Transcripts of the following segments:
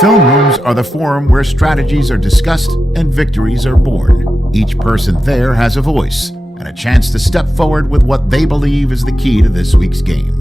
Film rooms are the forum where strategies are discussed and victories are born. Each person there has a voice and a chance to step forward with what they believe is the key to this week's game.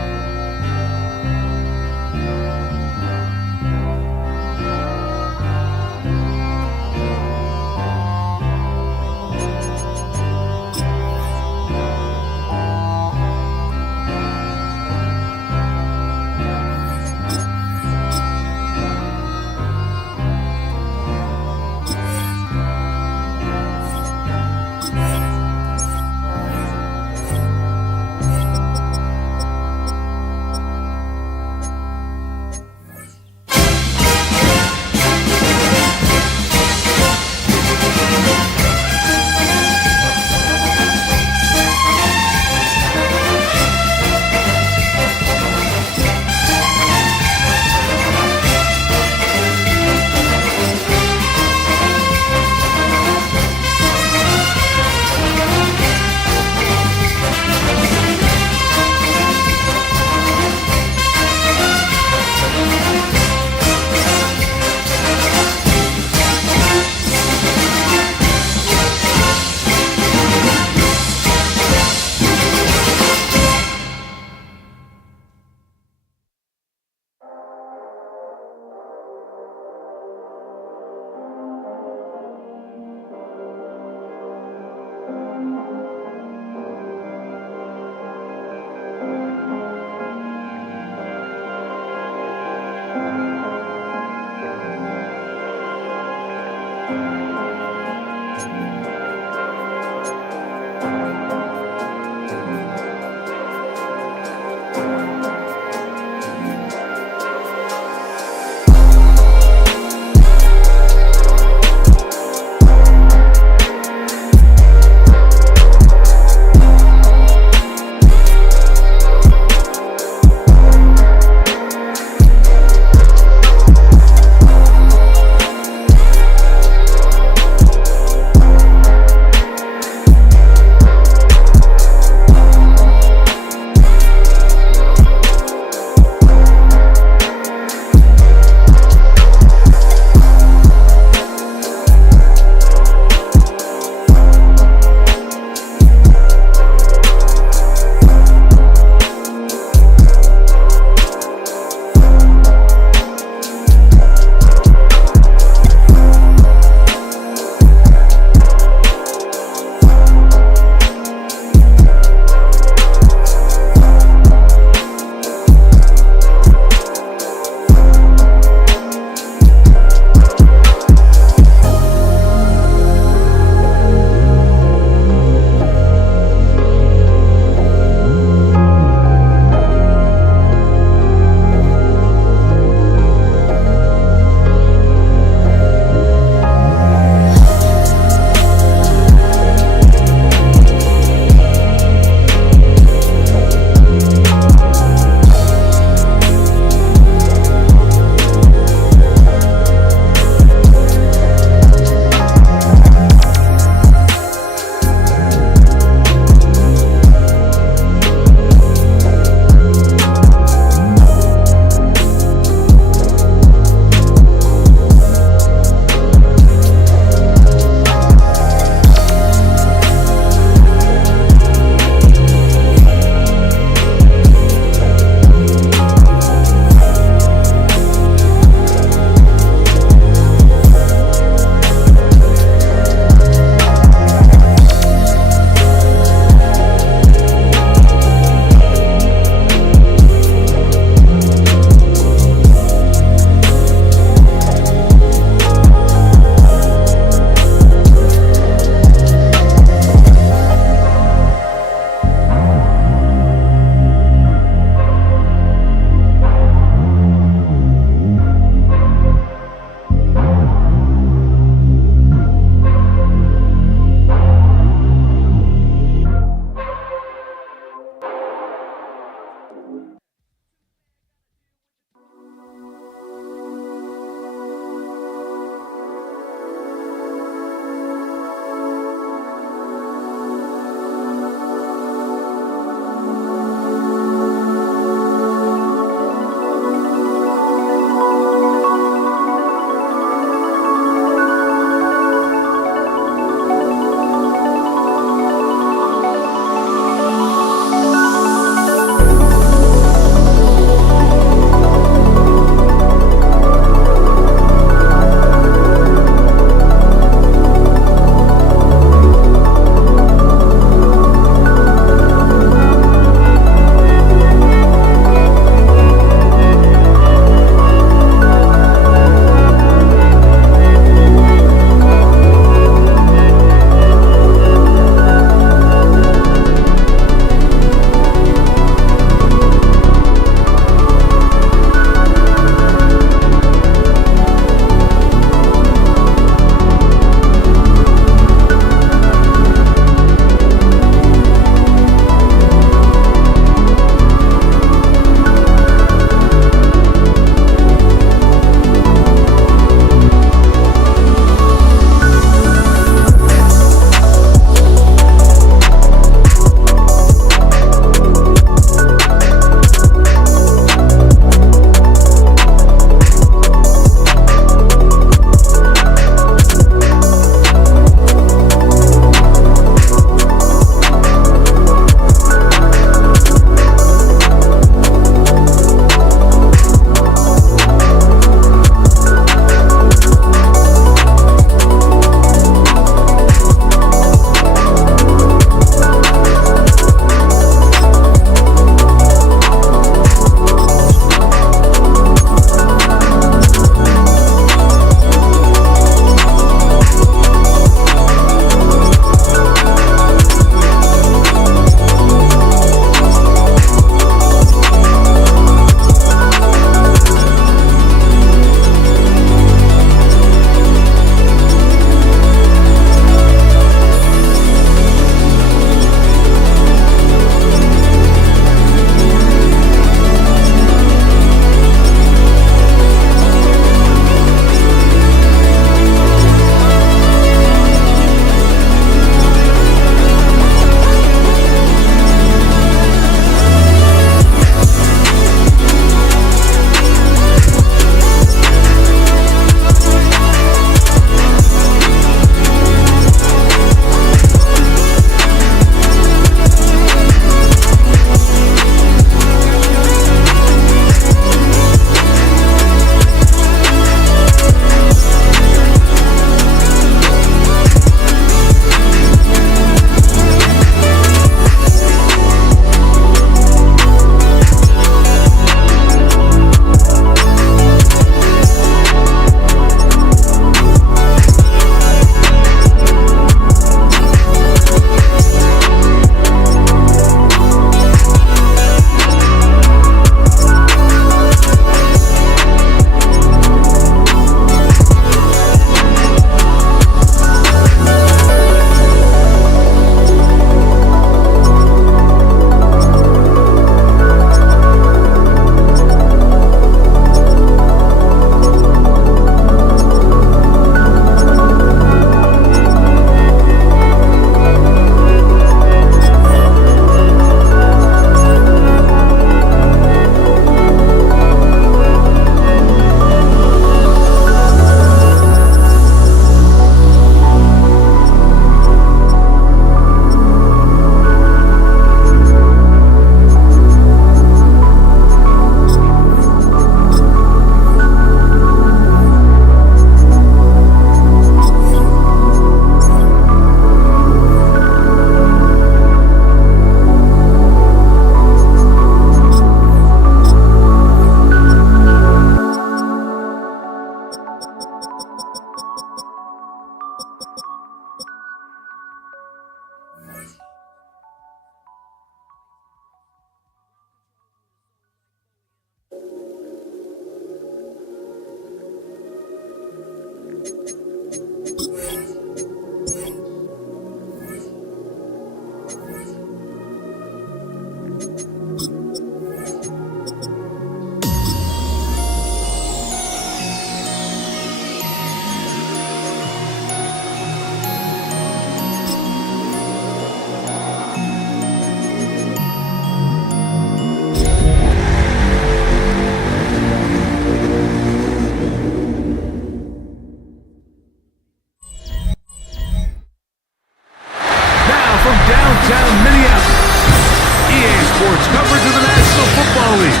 lead.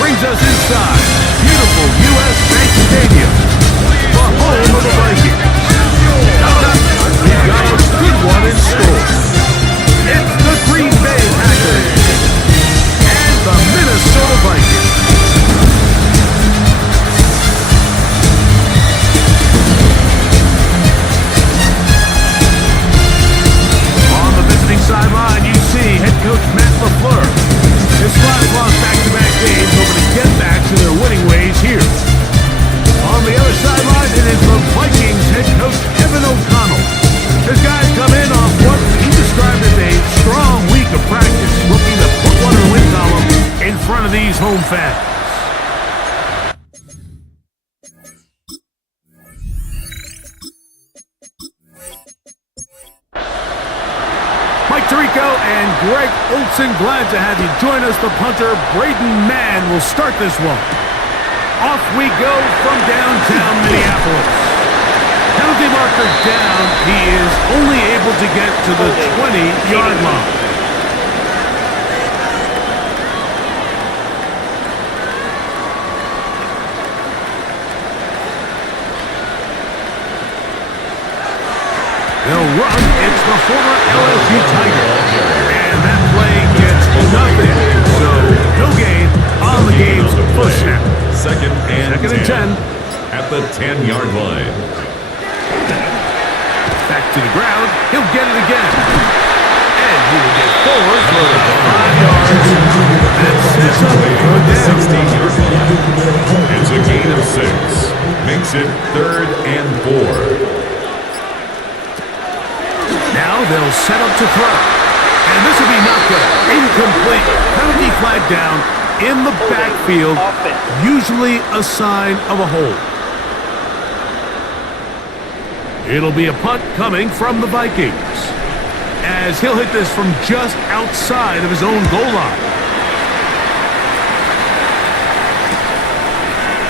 Brings us inside beautiful U.S. Bank Stadium, the home of the Vikings. Coming up, we've got a good one in store. It's the Green Bay Packers and the Minnesota Vikings. On the visiting sideline, you see head coach Matt LaFleur. His squad lost back-to-back games, hoping to get back to their winning ways here. On the other sideline, it is the Vikings head coach Kevin O'Connell. His guys come in off what he described as a strong week of practice, looking to put one in the win column in front of these home fans. Mike Tirico and Greg Olson, glad to have you join us. The punter, Braden Mann, will start this one. Off we go from downtown Minneapolis. Penalty marker down. He is only able to get to the 20-yard line. They'll run. It's the former LSU Tiger. And that play gets nothing. So, no gain on the game's first snap. Second and 10. At the 10-yard line. Back to the ground. He'll get it again. And he will get forward for 5 yards. That sets up a good down. 16-yard line. It's a gain of 6. Makes it 3rd and 4. Now they'll set up to throw. And this will be not good. Incomplete. Penalty flag down in the backfield. Usually a sign of a hold. It'll be a punt coming from the Vikings, as he'll hit this from just outside of his own goal line.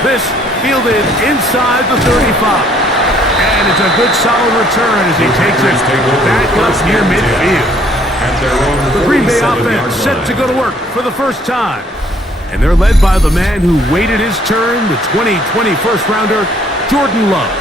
This fielded inside the 35. And it's a good solid return as he takes it back up near midfield. The Green Bay offense set to go to work for the first time. And they're led by the man who waited his turn, the 2020 first-rounder, Jordan Love.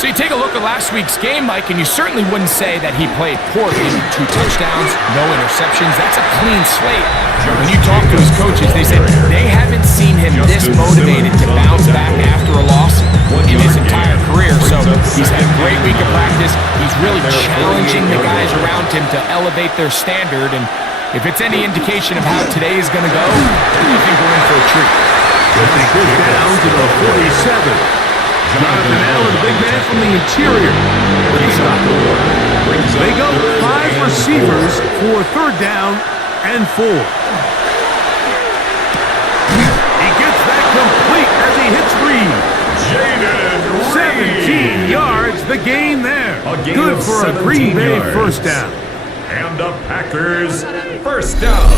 So you take a look at last week's game, Mike, and you certainly wouldn't say that he played poorly. 2 touchdowns, no interceptions. That's a clean slate. When you talk to his coaches, they said they haven't seen him this motivated to bounce back after a loss in his entire career. So he's had a great week of practice. He's really challenging the guys around him to elevate their standard. And if it's any indication of how today is going to go, I think we're in for a treat. They push down to the 47. Jonathan Allen, the big man from the interior, with the stop. They go 5 receivers for 3rd down and 4. He gets that complete as he hits Reed. 17 yards, the gain there. Good for a Green Bay first down. And the Packers first down.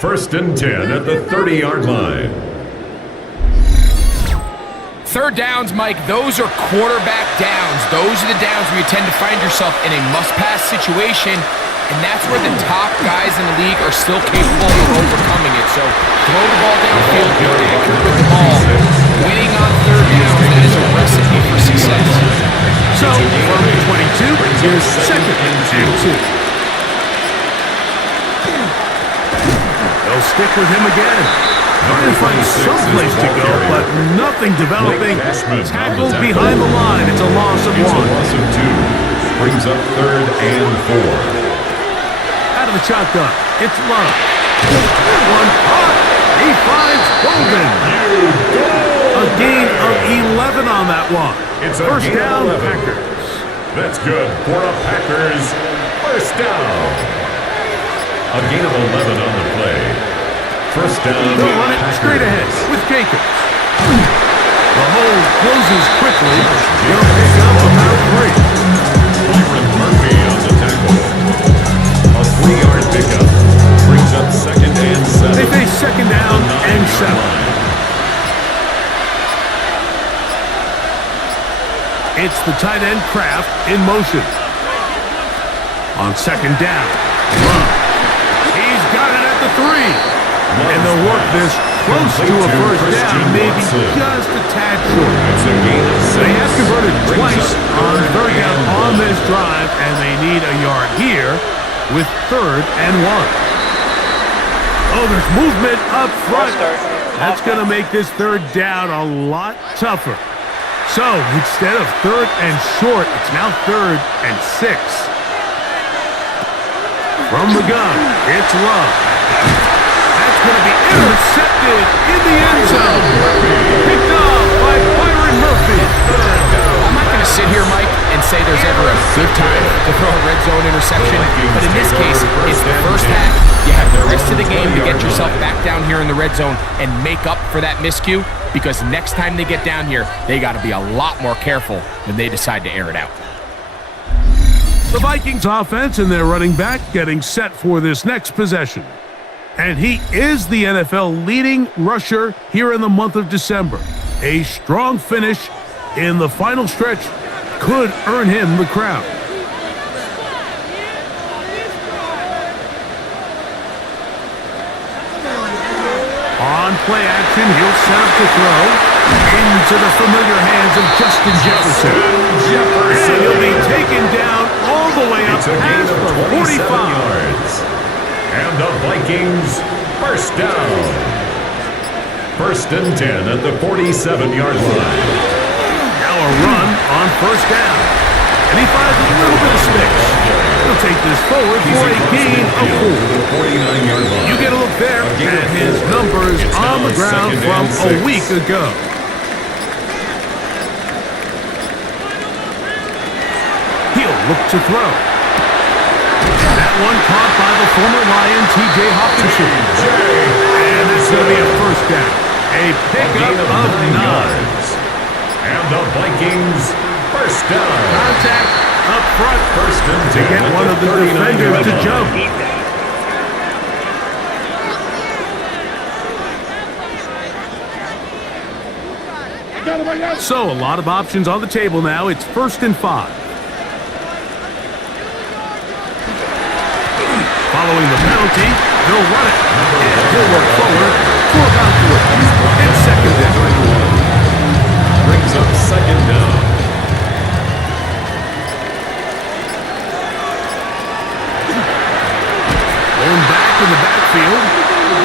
1st and 10 at the 30-yard line. 3rd downs, Mike, those are quarterback downs. Those are the downs where you tend to find yourself in a must-pass situation, and that's where the top guys in the league are still capable of overcoming it. So throw the ball downfield, be accurate with the ball. Winning on 3rd downs, that is a recipe for success. So, from 22, here's 2nd and 2. They'll stick with him again. Trying to find some place to go, but nothing developing. Tackled behind the line. It's a loss of 1. It's a loss of 2. Brings up 3rd and 4. Out of the shotgun, it's Love. One hot. He finds Bolden. A gain of 11 on that one. It's a first gain down, of 11. Packers. That's good for the Packers. First down. A gain of 11 on the play. First down. They'll run it straight ahead with Jacobs. The hole closes quickly. They'll pick up about 3. Byron Murphy on the tackle. A 3-yard pickup. Brings up 2nd and 7. They face 2nd down and 7. It's the tight end Kraft in motion. On 2nd down, Love. He's got it at the 3. And they'll work this close to a first down, maybe just a tad short. They have converted twice on third down on this drive, and they need a yard here with 3rd and 1. Oh, there's movement up front. That's going to make this 3rd down a lot tougher. So instead of 3rd and short, it's now 3rd and 6. From the gun, it's Love. That's going to be intercepted in the end zone. Picked up by Byron Murphy. I'm not going to sit here, Mike, and say there's ever a good time to throw a red zone interception, but in this case, it's the first half. You have the rest of the game to get yourself back down here in the red zone and make up for that miscue, because next time they get down here, they got to be a lot more careful when they decide to air it out. The Vikings offense and their running back getting set for this next possession. And he is the NFL leading rusher here in the month of December. A strong finish in the final stretch could earn him the crown. On play action, he'll set up to throw into the familiar hands of Justin Jefferson. And he'll be taken down all the way up past the 45 yards. And the Vikings first down. 1st and 10 at the 47-yard line. Now a run on 1st down. And he finds a little bit of space. He'll take this forward for a gain of 4. You get a look there at his numbers on the ground from a week ago. He'll look to throw. That one caught by the former Lion, T.J. Hawkinson. And it's going to be a first down. A pickup of 9. And the Vikings first down. Contact up front. 1st and 10 to get one of the defenders to jump. So a lot of options on the table now. It's 1st and 5. Following the penalty, he'll run it. And he'll work forward for about 4. It's 2nd down. Brings up 2nd down. Going back in the backfield.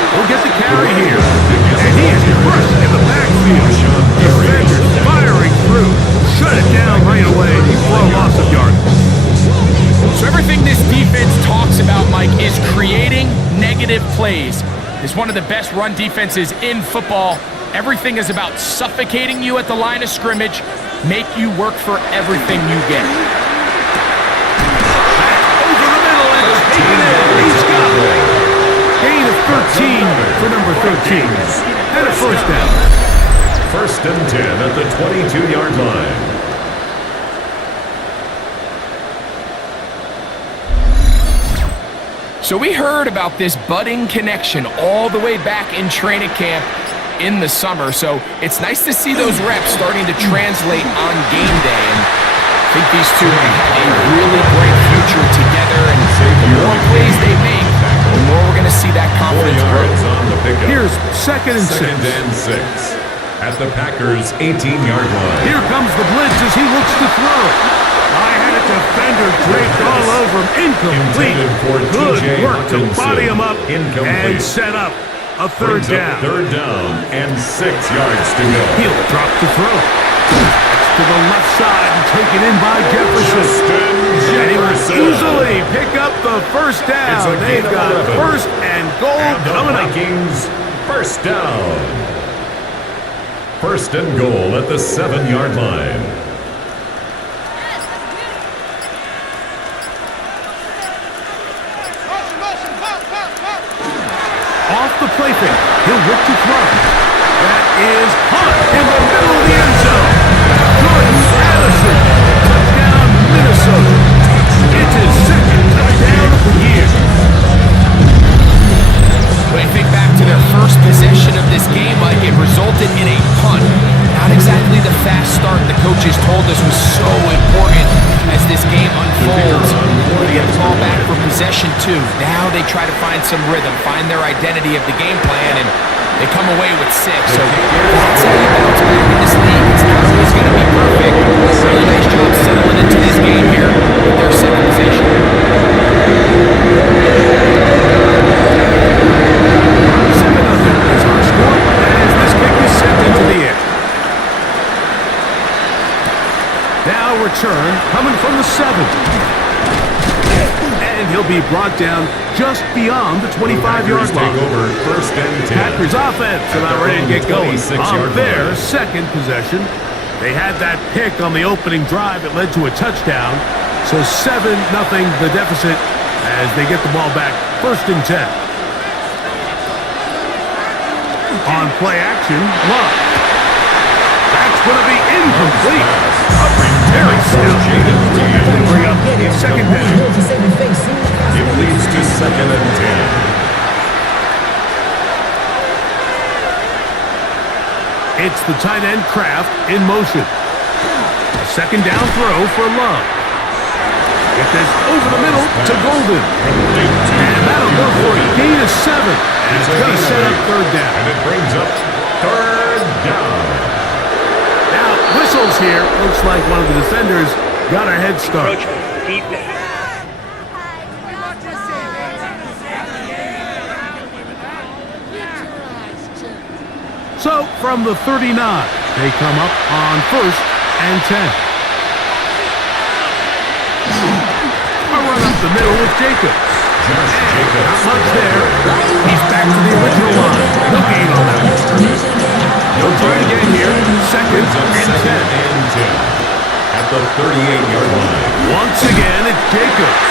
He'll get the carry here. And he is crushed in the backfield. Defenders firing through. Shut it down right away for a loss of yardage. So everything this defense talks about, Mike, is creating negative plays. It's one of the best run defenses in football. Everything is about suffocating you at the line of scrimmage, make you work for everything you get. Over the middle and taken in. He's got it. Gain of 13 for number 13. And a first down. 1st and 10 at the 22-yard line. So we heard about this budding connection all the way back in training camp in the summer. So it's nice to see those reps starting to translate on game day. And I think these two have a really great future together. And the more plays they make, the more we're going to see that confidence grow. Here's 2nd and 6. 2nd and 6 at the Packers' 18-yard line. Here comes the blitz as he looks to throw. I had a defender draped all over him. Incomplete. Good work to body him up and set up a 3rd down. 3rd down and 6 yards to go. He'll drop to throw. To the left side and taken in by Jefferson. And he will easily pick up the first down. They've got 1st and goal coming up. Vikings first down. 1st and goal at the 7-yard line. Off the play fake. He'll look to throw. That is hot in the middle of the end zone. Jordan Addison. Touchdown, Minnesota. It's his 2nd touchdown of the year. When you think back to their first possession of this game, Mike, it resulted in a punt. Not exactly the fast start the coaches told us was so important as this this game unfolds. They get the ball back for possession 2. Now they try to find some rhythm, find their identity of the game plan, and they come away with 6. So that's how you bounce back in this league. It's not always going to be perfect. Really nice job settling into this game here with their second possession. 7-0 is our score as this kick is sent into the air. Now return coming from the 7. And he'll be brought down just beyond the 25-yard line. First and 10. Packers offense about ready to get going on their second possession. They had that pick on the opening drive that led to a touchdown. So 7-0 the deficit as they get the ball back. First and 10. On play action, Love. That's going to be incomplete. Very still. They bring up second down. It leads to second and 10. It's the tight end Kraft in motion. A second down throw for Love. Get this over the middle to Golden. And that'll go for a gain of 7. And it's going to set up third down. And it brings up third down. Now, whistles here. Looks like one of the defenders got a head start. So, from the 39, they come up on first and 10. A run up the middle with Jacobs. Not much there. He's back to the original line. No gain on that. He'll try again here. Second and 10. At the 38-yard line. Once again, it's Jacobs.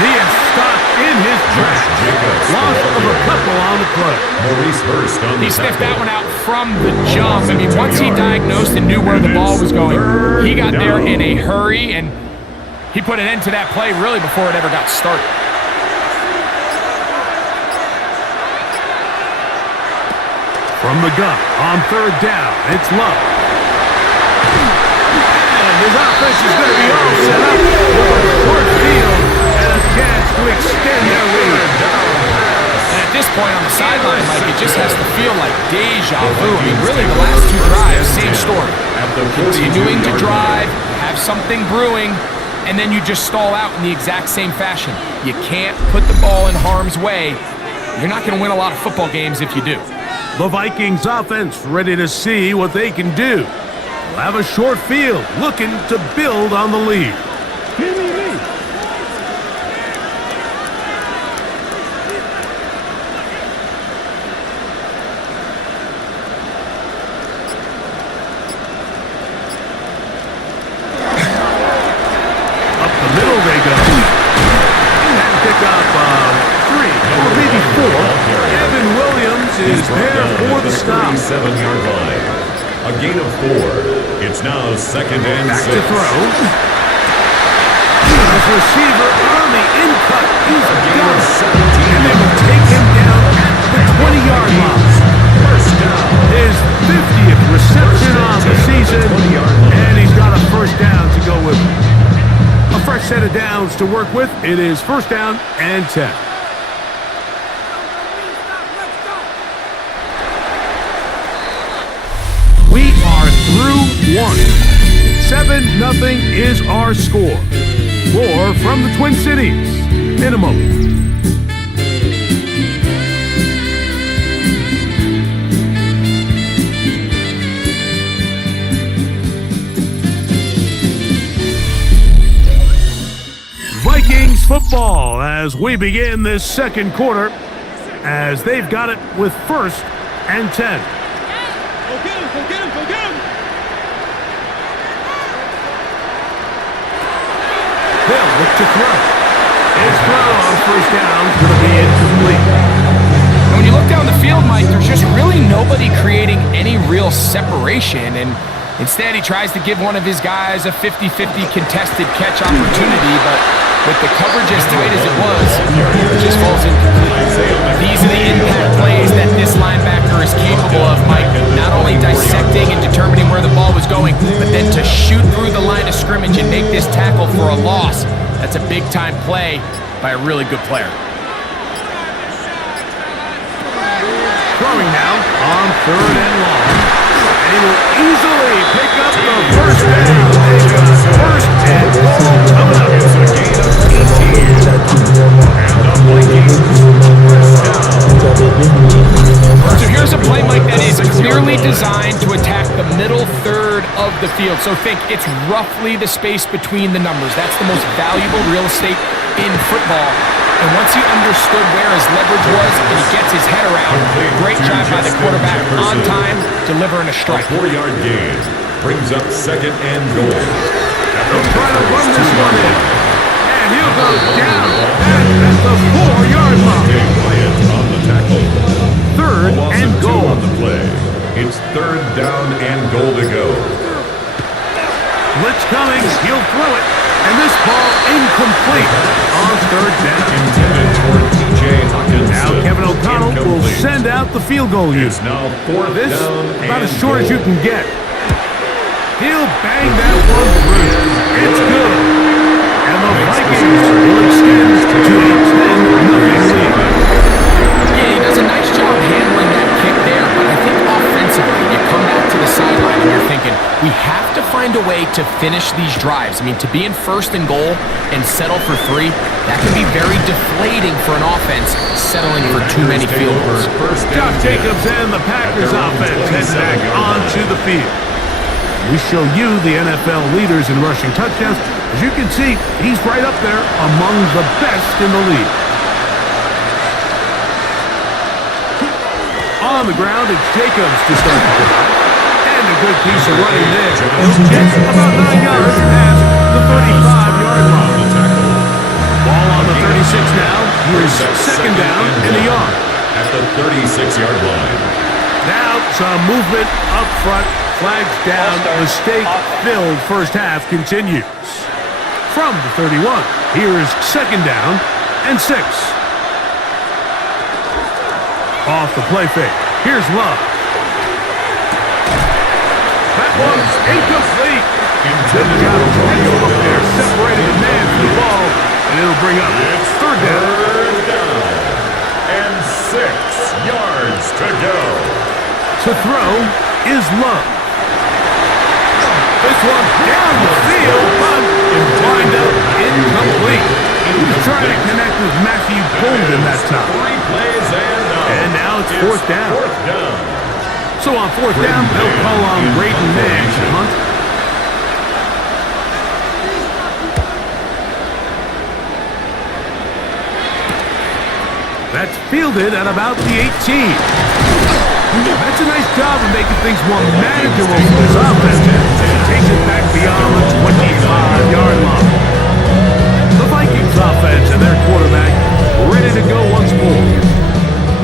He is stopped in his tracks. Loss of a couple on the play. Maurice Hurst on the He sniffed that one out from the jump. I mean, once he diagnosed and knew where the ball was going, he got there in a hurry, and he put an end to that play really before it ever got started. From the gun, on third down, it's Love. And his offense is going to be all set up for a short field and a chance to extend their lead. And at this point on the sideline, Mike, it just has to feel like deja vu. I mean, really, the last 2 drives, same story. Continuing to drive, have something brewing, and then you just stall out in the exact same fashion. You can't put the ball in harm's way. You're not going to win a lot of football games if you do. The Vikings offense ready to see what they can do. They'll have a short field, looking to build on the lead. Up the middle they go. And pick up 3 or maybe 4. Evan Williams is there for the stop. 37-yard line. A gain of 4. It's now second and 6. Back to throw. This receiver on the in-cut. He's got it. And they will take him down at the 20-yard line. First down. His 50th reception on the season. And he's got a first down to go with. A fresh set of downs to work with. It is first down and 10. We are through 1. 7-0 is our score. More from the Twin Cities in a moment. Vikings football as we begin this second quarter as they've got it with first and 10. They'll look to throw. His throw on first down is going to be incomplete. And when you look down the field, Mike, there's just really nobody creating any real separation, and instead he tries to give one of his guys a 50-50 contested catch opportunity, but with the coverage as tight as it was, it just falls incomplete. These are the impact plays that this linebacker is capable of, Mike. Not only dissecting and determining where the ball was going, but then to shoot through the line of scrimmage and make this missed tackle for a loss. That's a big-time play by a really good player. Throwing now on 3rd and long. And he will easily pick up the first down. First and goal coming up. It's a gain of 18. And the Vikings first down. So here's a play, Mike, that is clearly designed to attack the middle third of the field. So think it's roughly the space between the numbers. That's the most valuable real estate in football. And once he understood where his leverage was and he gets his head around, great job by the quarterback on time, delivering a strike. A 4-yard gain brings up 2nd and goal. They'll try to run this one in. And he'll go down at the 4-yard line. On the tackle. 3rd and goal. On the play. It's 3rd down and goal to go. Blitz coming. He'll throw it. And this ball incomplete on 3rd down. Intended for T.J. Hawkins. Now Kevin O'Connell will send out the field goal unit. It's now 4th This down about and as short as you goal. can get. He'll bang that one through. It's good. And the Vikings will extend to a 10-0 lead. Yeah, he does a nice job handling that kick there, but I think offensively, you come back to the sideline and you're thinking, we have to find a way to finish these drives. I mean, to be in 1st and goal and settle for 3, that can be very deflating for an offense settling for too many field goals. Josh Jacobs and the Packers offense head back onto the field. We show you the NFL leaders in rushing touchdowns. As you can see, he's right up there among the best in the league. On the ground, it's Jacobs to start the drive. And a good piece of running there. He'll get about 9 yards past the 35-yard line. Ball on the 36 now. Here's 2nd down and a yard. At the 36-yard line. Now some movement up front. Flags down. Mistake-filled first half continues. From the 31, here's 2nd down and 6. Off the play fake. Here's Love. That one's incomplete. Good job there. Separated the man from the ball. And it'll bring up 3rd down. 3rd down. And 6 yards to go. To throw is Love. This one down the field, but wind up incomplete. He was trying to connect with Matthew Golden that time. 3 plays and now it's 4th down. 4th down. So on 4th down, they'll call on Braden Nash to hunt. That's fielded at about the 18. That's a nice job of making things more manageable for this offense. Takes it back beyond the 25-yard line. The Vikings offense and their quarterback ready to go once more.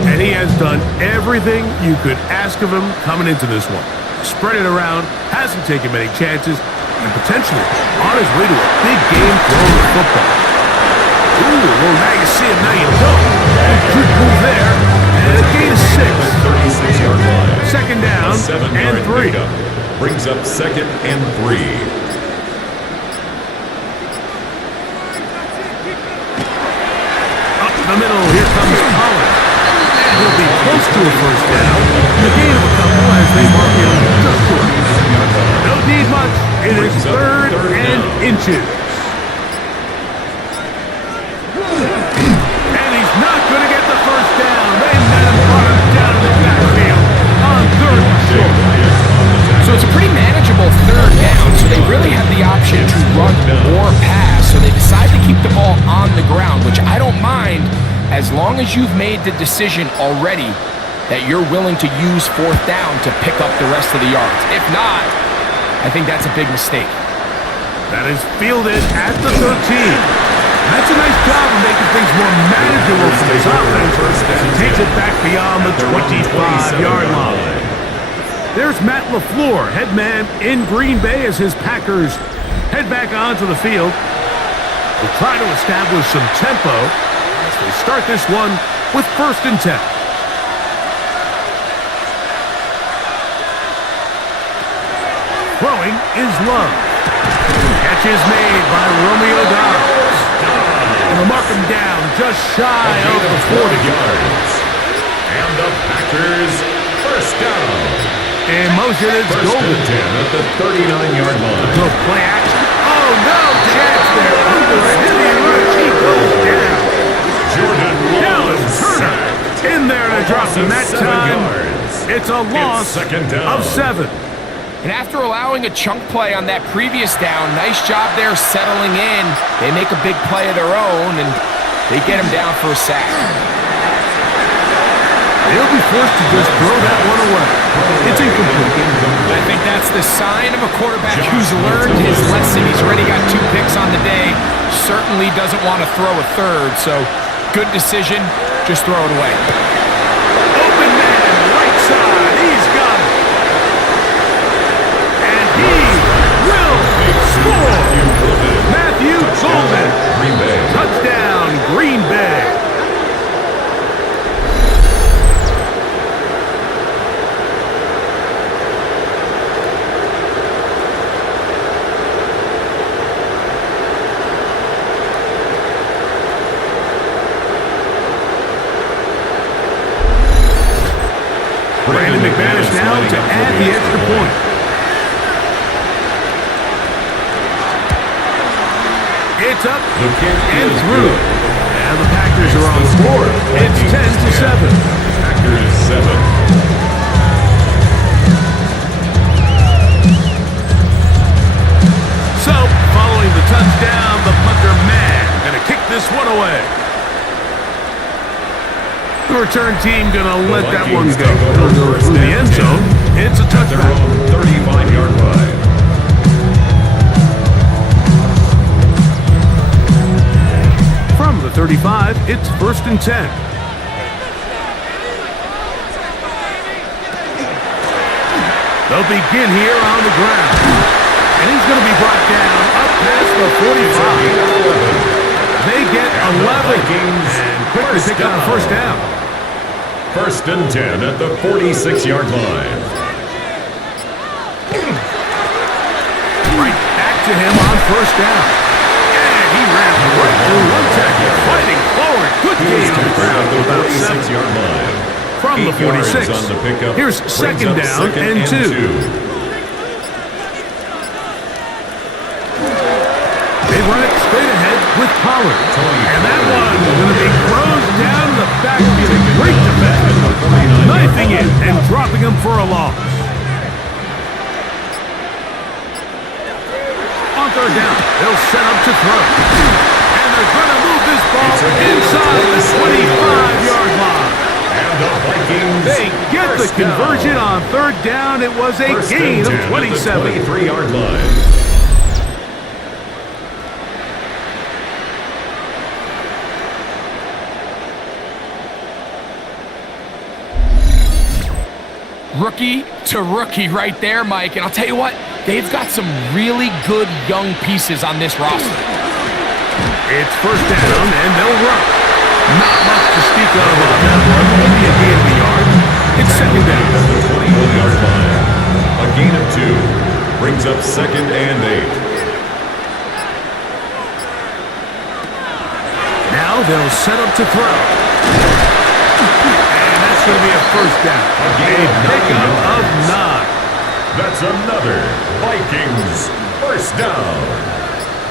And he has done everything you could ask of him coming into this one. Spread it around, hasn't taken many chances, and potentially on his way to a big game throwing the football. Ooh, well now you see him, now you don't. Good move there, and a gain of 6. 36-yard line. 2nd down and 3. Pickup brings up 2nd and 3. Up the middle, here comes Collins. He'll be close to a first down. The gain of a couple as they mark him just short. Don't need much. It is 3rd and inches. And he's not going to get the first down. They met him down in the backfield on 3rd and short. So it's a pretty manageable 3rd down, so they really have the option to run or pass. So they decide to keep the ball on the ground, which I don't mind as long as you've made the decision already that you're willing to use 4th down to pick up the rest of the yards. If not, I think that's a big mistake. That is fielded at the 13. That's a nice job of making things more manageable for this offense. He takes it back beyond the 25-yard line. There's Matt LaFleur, head man in Green Bay as his Packers head back onto the field. They'll try to establish some tempo as they start this one with 1st and 10. Throwing is Love. catch is made by Romeo Dobbs. And they'll mark him down just shy of the 40 yards. And the Packers first down. In motion, it's First Golden. and 10 at the 39-yard line. Little play action. Oh, no chance there. Under a heavy rush, he goes down. Jordan Dallas Love Turner sacked. in there to drop him that 7 time. yards. It's a loss second down. of 7. And after allowing a chunk play on that previous down, nice job there settling in. They make a big play of their own, and they get him down for a sack. He'll be forced to just throw that one away. It's incomplete. I think that's the sign of a quarterback who's learned his lesson. He's already got 2 picks on the day. Certainly doesn't want to throw a third, so good decision. Just throw it away. Open man, right side. He's got it. And he will score. Matthew Golden. Green Bay. Touchdown, Green Bay. Brandon McManus now to add the extra point. It's up and through. And the Packers are on the board. It's 10-7. Packers 7. So, following the touchdown, the punter man gonna kick this one away. The return team gonna let that one go. It'll go through the end zone. It's a touchdown. 35-yard line. From the 35, it's 1st and 10. They'll begin here on the ground. And he's going to be brought down up past the 45. They get 11. And quickly pick up a first down. 1st and 10 at the 46-yard line. Right back to him on first down. And he ran right through one tackle. Fighting forward. Good gain on the ground to about 46-yard line. from the 46. On the pickup. Here's second down and 2. They run it straight ahead with Pollard. And that one going to be thrown down the backfield. Great defense. Knifing it and dropping him for a loss. On third down, they'll set up to throw. And they're going to move this ball inside the 25-yard line. And the Vikings. They get the conversion on third down. It was a gain of 27. 23-yard line. Rookie to rookie right there, Mike. And I'll tell you what, they've got some really good young pieces on this roster. It's first down, and they'll run. Not much to speak of on that one. Maybe a gain of a yard. It's second down. At the 21-yard line. A gain of 2 brings up 2nd and 8. Now they'll set up to throw. And that's going to be a first down. A pickup of 9. That's another Vikings first down.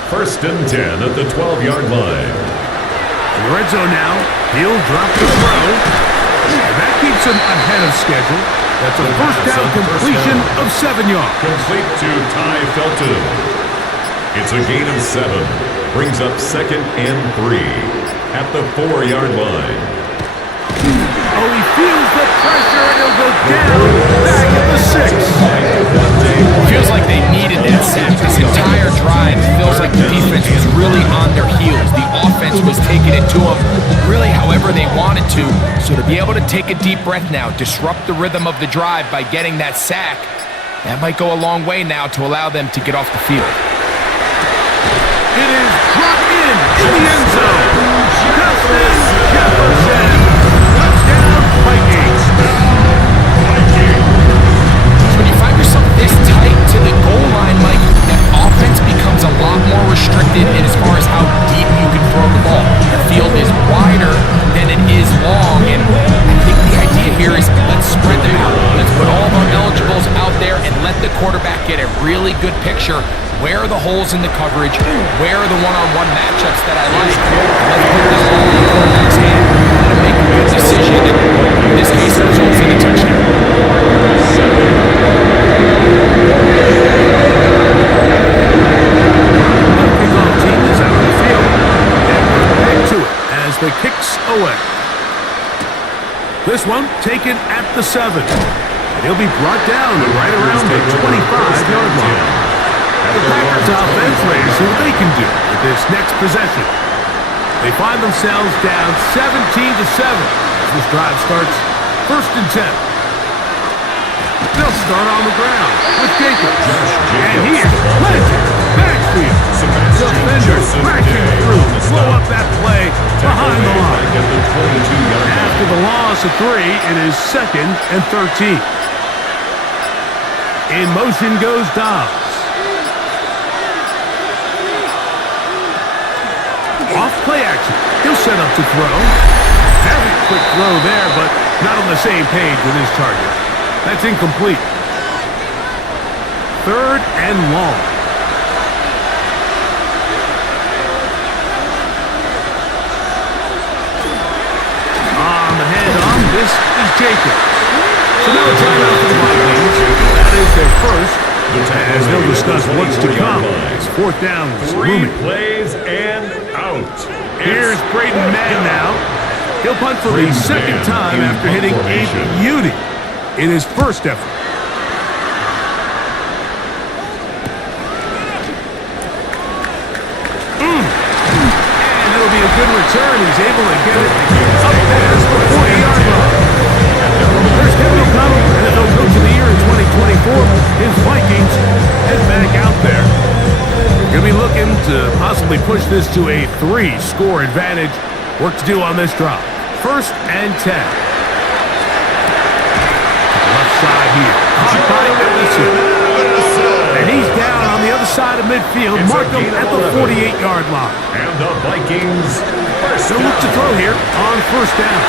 1st and 10 at the 12-yard line. In the red zone now, he'll drop the throw. And that keeps him ahead of schedule. That's a first down completion of 7 yards. Complete to Ty Felton. It's a gain of 7. Brings up 2nd and 3 at the 4-yard line. Oh, he feels the pressure, and he'll go down back at the 6. Feels like they needed that sack. This entire drive feels like the defense was really on their heels. The offense was taking it to them really however they wanted to. So to be able to take a deep breath now, disrupt the rhythm of the drive by getting that sack, that might go a long way now to allow them to get off the field. It is brought in the end zone. Justin Jefferson. Touchdown, Vikings. When you find yourself this tight to the goal line, Mike, that offense becomes a lot quarterback get a really good picture. Where are the holes in the coverage? Where are the one-on-one matchups that I like? Let's put this ball in the quarterback's hand. Let him make a good decision. And in this case, it results in a touchdown. The kickoff team is out on the field. And we're back to it as the kicks away. This one taken at the 7. And he'll be brought down right around the 25-yard line. The Packers offense ready to see what they can do with this next possession. They find themselves down 17-7 as this drive starts 1st and 10. They'll start on the ground with Jacobs. And here's planted. Backfield. Defenders crashing through. Slow up that play behind the line. After the loss of 3, it is 2nd and 13. In motion goes Dobbs. Off play action. He'll set up to throw. Very quick throw there, but not on the same page with his target. That's incomplete. 3rd and long. On the handoff, this is Jacobs. So now a timeout for the Vikings. That is their first. As they'll discuss what's to come. It's 4th down. 3 plays and out. Here's Braden Madden now. He'll punt for the 2nd time after hitting a beauty in his first effort. And it'll be a good return. He's able to get it up past the 40-yard line. There's Kevin O'Connell, NFL Coach of the Year in 2024. His Vikings head back out there. Going to be looking to possibly push this to a 3-score advantage. Work to do on this drive. 1st and 10. Left side here. Caught by Ellison. And he's down on the other side of midfield. Mark him at the 48-yard line. And the Vikings They'll look to throw here on 1st down.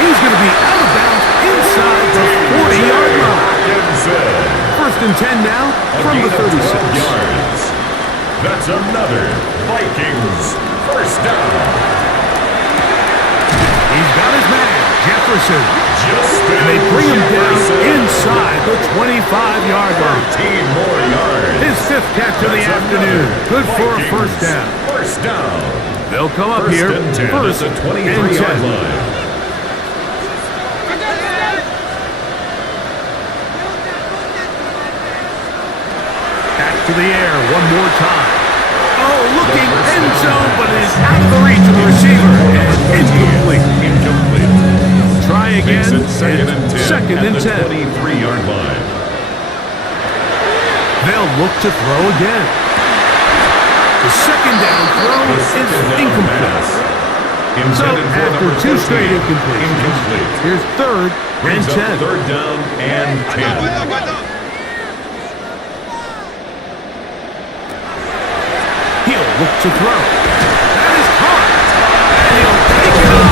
He's going to be out of bounds inside the 40-yard line. 1st and 10 now from the 36. Yards. That's another Vikings 1st down. He's got his man, Jefferson. And they bring him down inside the 25-yard line. 13 more yards. His 5th catch of the afternoon. Good for a 1st down. 1st down. They'll come up here 1st at the and 23-yard 10. line. To the air one more time. Oh, looking end zone, but it is out of the reach of the receiver. And incomplete. Try again. It's 2nd and 10. 2nd and 10. 23-yard line. They'll look to throw again. The 2nd down throw is incomplete. So after 2 straight incompletions, here's 3rd and 10. 3rd down and 10. He'll look to throw. That is caught. And he'll take it on.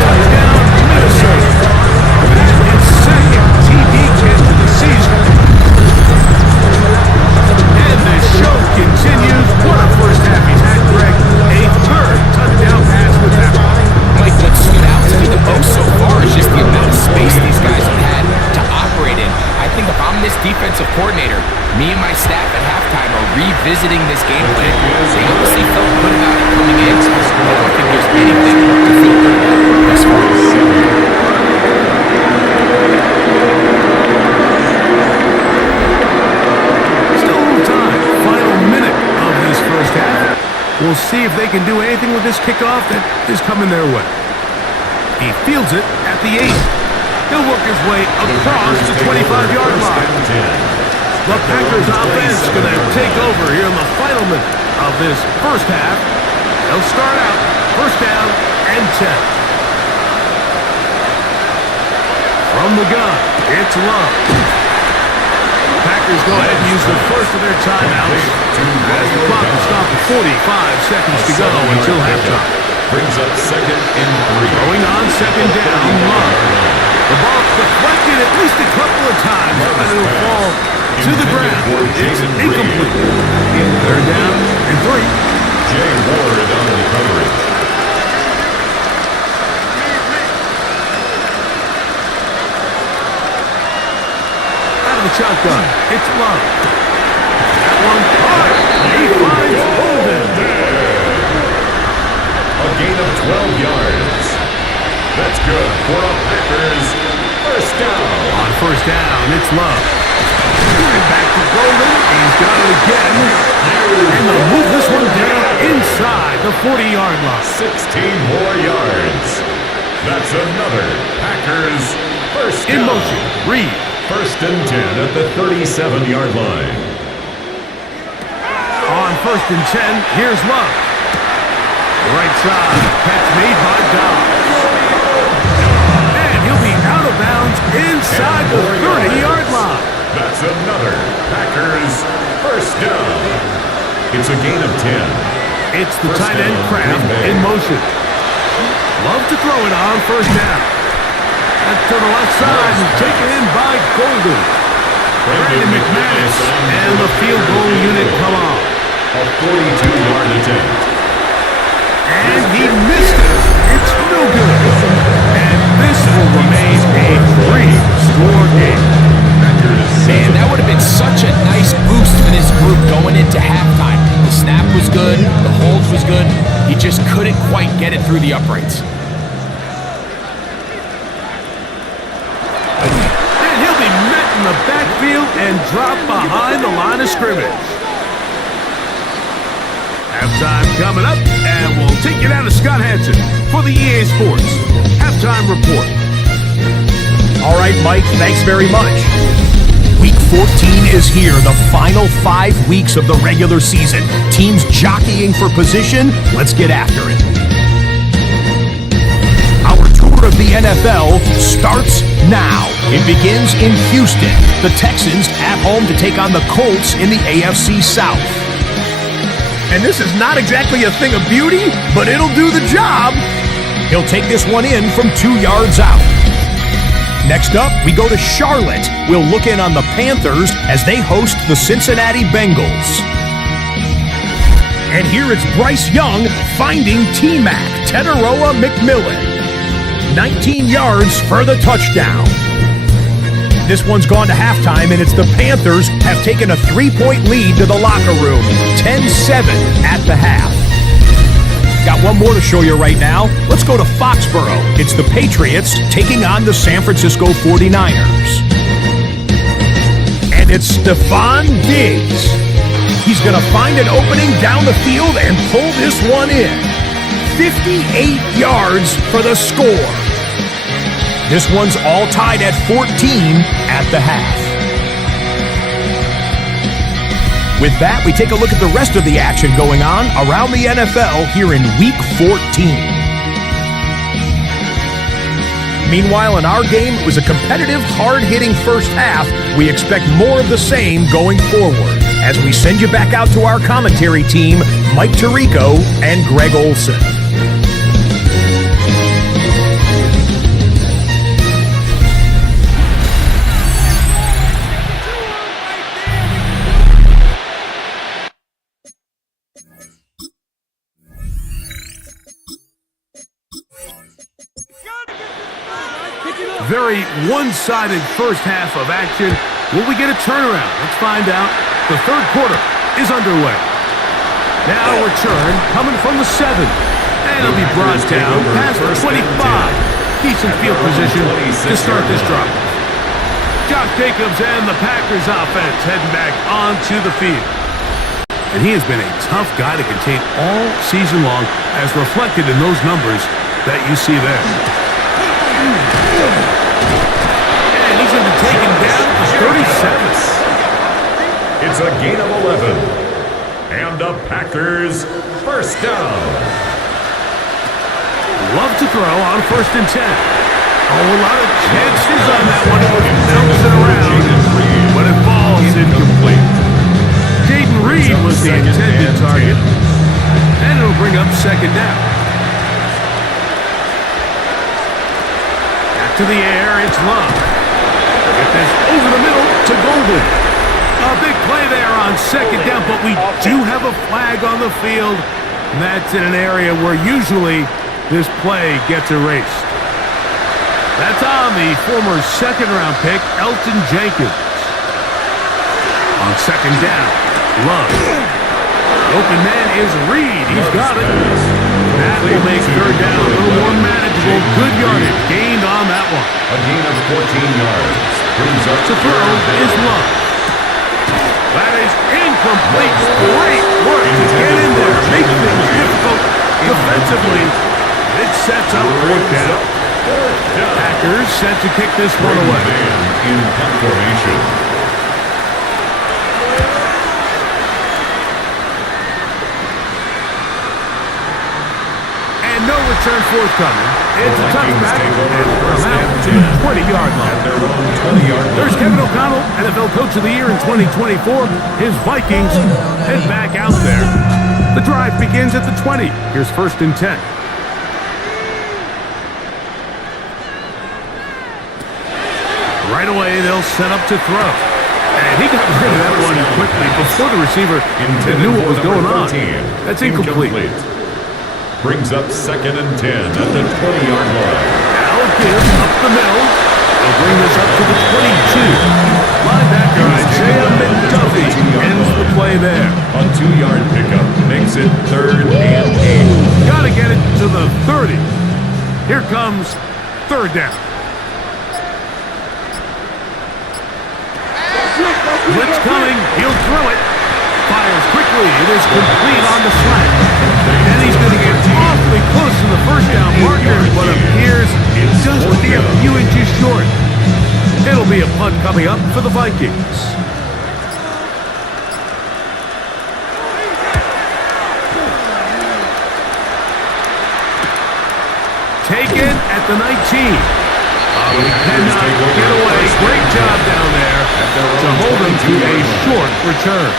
Touchdown, Minnesota. That is 2nd TD hit of the season. And the show continues. What a first half he's had, Greg. A 3rd touchdown pass with that one. Mike, what stood out to me the most so far is just the amount of space these guys have had to operate in. I think if I'm this defensive coordinator, me and my staff at halftime are revisiting this game plan. They obviously felt good about it coming in. I don't think there's anything to feel good about thus far. Still a little time. Final minute of this first half. We'll see if they can do anything with this kickoff that is coming their way. He fields it at the 8. He'll work his way across the 25-yard line. The Packers offense going to take over here in the final minute of this first half. They'll start out 1st down and 10. From the gun, it's Love. Packers go ahead and use the first of their timeouts as the clock will stop at 45 seconds to go until halftime. Brings up 2nd and 3. Going on 2nd down, Love. The ball deflected, at least it to the ground. It's incomplete. Third down and 3. Jay Ward on the coverage. Out of the shotgun, it's Love. That one caught. He finds Holden. A gain of 12 yards. That's good for a Packers first down. On first down, it's Love. Back to Golden. He's got it again. And they'll move this one down inside the 40-yard line. 16 more yards. That's another Packers first down. In motion, Reed. First and 10 at the 37-yard line. On first and 10, here's Love. Right side, catch made by Dobbs. And he'll be out of bounds inside the 30-yard line. That's another Packers first down. It's a gain of 10. It's the First tight end down, Kraft Green Bay. in motion. Love to throw it on first down. That's to the left side and taken in by Golden. Brandon McManus and the field goal unit come off. A 42-yard attempt. And he missed it. It's no good. And this will remain a 3-score game. Man, that would have been such a nice boost for this group going into halftime. The snap was good, the hold was good. He just couldn't quite get it through the uprights. And he'll be met in the backfield and dropped behind the line of scrimmage. Halftime coming up, and we'll take you down to Scott Hansen for the EA Sports Halftime Report. All right, Mike, thanks very much. Week 14 is here, the final 5 weeks of the regular season. Teams jockeying for position. Let's get after it. Our tour of the NFL starts now. It begins in Houston. The Texans at home to take on the Colts in the AFC South. And this is not exactly a thing of beauty, but it'll do the job. He'll take this one in from 2 yards out. Next up, we go to Charlotte. We'll look in on the Panthers as they host the Cincinnati Bengals. And here it's Bryce Young finding T-Mac, Teteroa McMillan. 19 yards for the touchdown. This one's gone to halftime, and it's the Panthers have taken a 3-point lead to the locker room. 10-7 at the half. Got one more to show you right now. Let's go to Foxborough. It's the Patriots taking on the San Francisco 49ers. And it's Stephon Diggs. He's going to find an opening down the field and pull this one in. 58 yards for the score. This one's all tied at 14 at the half. With that, we take a look at the rest of the action going on around the NFL here in Week 14. Meanwhile, in our game, it was a competitive, hard-hitting first half. We expect more of the same going forward as we send you back out to our commentary team, Mike Tirico and Greg Olson. Very one-sided first half of action. Will we get a turnaround? Let's find out. The third quarter is underway. Now return coming from the 7. And it'll be brought down past the 25. Decent field position to start this drive. Josh Jacobs and the Packers offense heading back onto the field. And he has been a tough guy to contain all season long, as reflected in those numbers that you see there. And he's going to be taken down to 37. It's a gain of 11. And the Packers first down. Love to throw on first and 10. Oh, a lot of chances on that one. It was bouncing around, but it falls incomplete. Jaden Reed was the intended target. And it'll bring up second down. Back to the air, it's Love. Get this over the middle to Golden. A big play there on second down, but we do have a flag on the field. And that's in an area where usually this play gets erased. That's on the former second-round pick, Elton Jenkins. On second down, Love. Open man is Reed. He's got it. That will make third down a little more manageable. Good yardage gained on that one. A gain of 14 yards. Brings up To throw is Love. That is incomplete. Great work to get in there. Make things difficult defensively. It sets up fourth down. Packers set to kick this one away. In punt formation. And no return forthcoming. It's a touchback and out to the 20-yard line. There's Kevin O'Connell, NFL Coach of the Year in 2024. His Vikings head back out there. The drive begins at the 20. Here's 1st and 10. Right away, they'll set up to throw. And he got rid of that one quickly before the receiver knew what was going on. That's incomplete. Brings up 2nd and 10 at the 20-yard line. Now gives up the middle. They'll bring this up to the 22. Linebacker Isaiah McDuffie ends the play there. A 2-yard pickup makes it 3rd and 8. Got to get it to the 30. Here comes 3rd down. Blitz coming. He'll throw it. Fires quickly. It is complete on the slant. And he's going to get awfully close to the 1st down marker, but appears just to be a few inches short. It'll be a punt coming up for the Vikings. Taken at the 19. He cannot get away. Great job down there to hold him to a short return.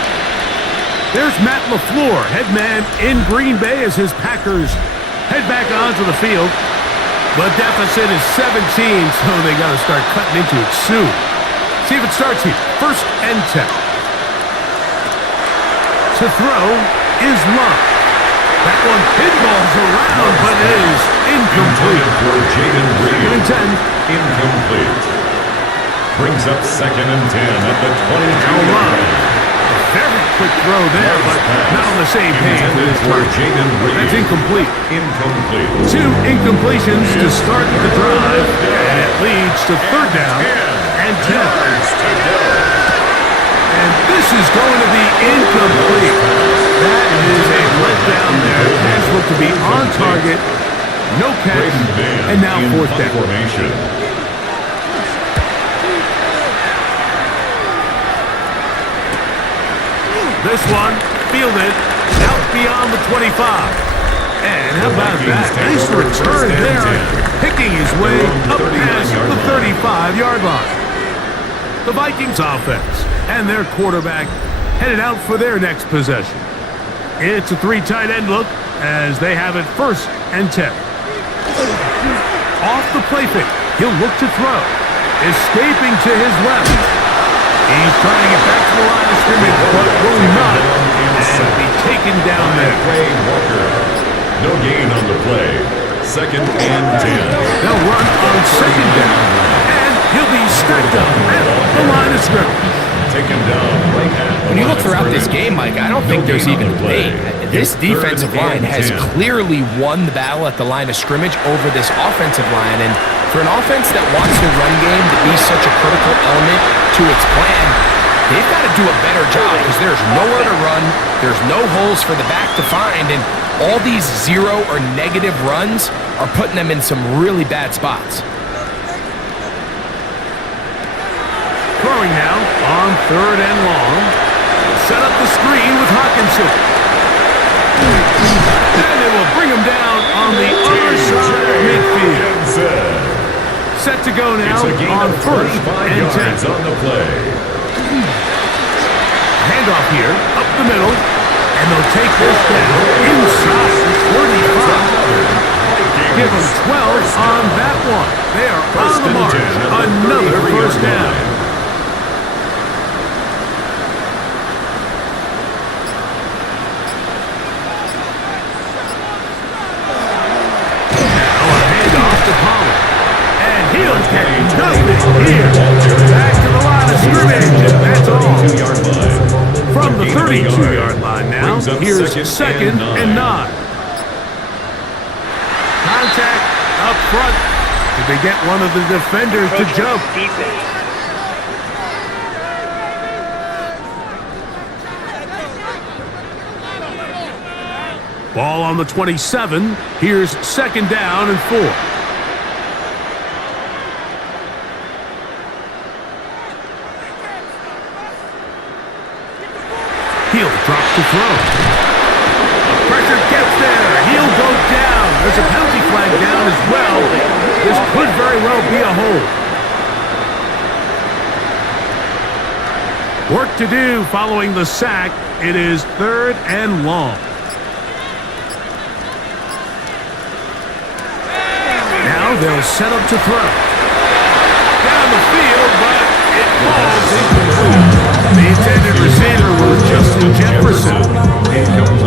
There's Matt LaFleur, head man in Green Bay as his Packers head back onto the field. The deficit is 17, so they got to start cutting into it soon. See if it starts here. 1st and 10. To throw is Love. That one pinballs around, but it is incomplete. For Jaden Reed. 2nd and 10. Incomplete. Brings up 2nd and 10 at the 22-yard line. Very quick throw there, but not on the same page with his target. That's incomplete. Incomplete. 2 incompletions to start the drive, and it leads to 3rd down and 10. And this is going to be incomplete. That is a letdown there. Pass looked to be on target. No catch, and now 4th down. This one, fielded, out beyond the 25. And how about that? Nice return there, picking his way up past the 35-yard line. The Vikings offense and their quarterback headed out for their next possession. It's a 3 tight end look as they have it 1st and 10. Off the play fake, he'll look to throw. Escaping to his left. He's trying to get back to the line of scrimmage, but will not, and be taken down there. No gain on the play. 2nd and 10. They'll run on 2nd down, and he'll be stacked up at the line of scrimmage. Taken down right at When you look throughout this game, Mike, I don't think there's even debate. This defensive line has clearly won the battle at the line of scrimmage over this offensive line, and for an offense that wants the run game to be such a critical element to its plan, they've got to do a better job because there's nowhere to run, there's no holes for the back to find, and all these 0 or negative runs are putting them in some really bad spots. Throwing now on 3rd and long. Set up the screen with Hawkinson. And they will bring him down on the other side of midfield. Set to go now on 1st and 10. On the play. Handoff here, up the middle, and they'll take this down inside the 45. Give them 12 on that one. They are on the mark. Another 1st down. at nothing here. Back to the line of scrimmage, and that's all. From the 32-yard line now, here's 2nd and 9. Contact up front. Did they get one of the defenders to jump? Ball on the 27. Here's 2nd down and 4. He'll drop to throw. Pressure gets there. He'll go down. There's a penalty flag down as well. This could very well be a hold. Work to do following the sack. It is 3rd and long. Now they'll set up to throw. Down the field, but it falls incomplete. The intended receiver was Justin Jefferson.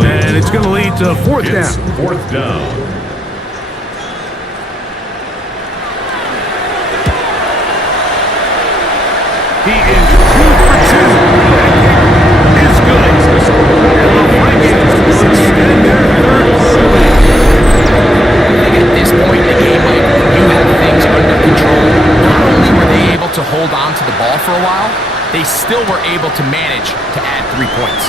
And it's going to lead to 4th down. 4th down. He is 2 for 2. That kick is good. And the Vikings will extend their 3rd quarter lead. I think at this point in the game, Mike, when you have things under control, not only were they able to hold on to the ball for a while, they still were able to manage to add 3 points.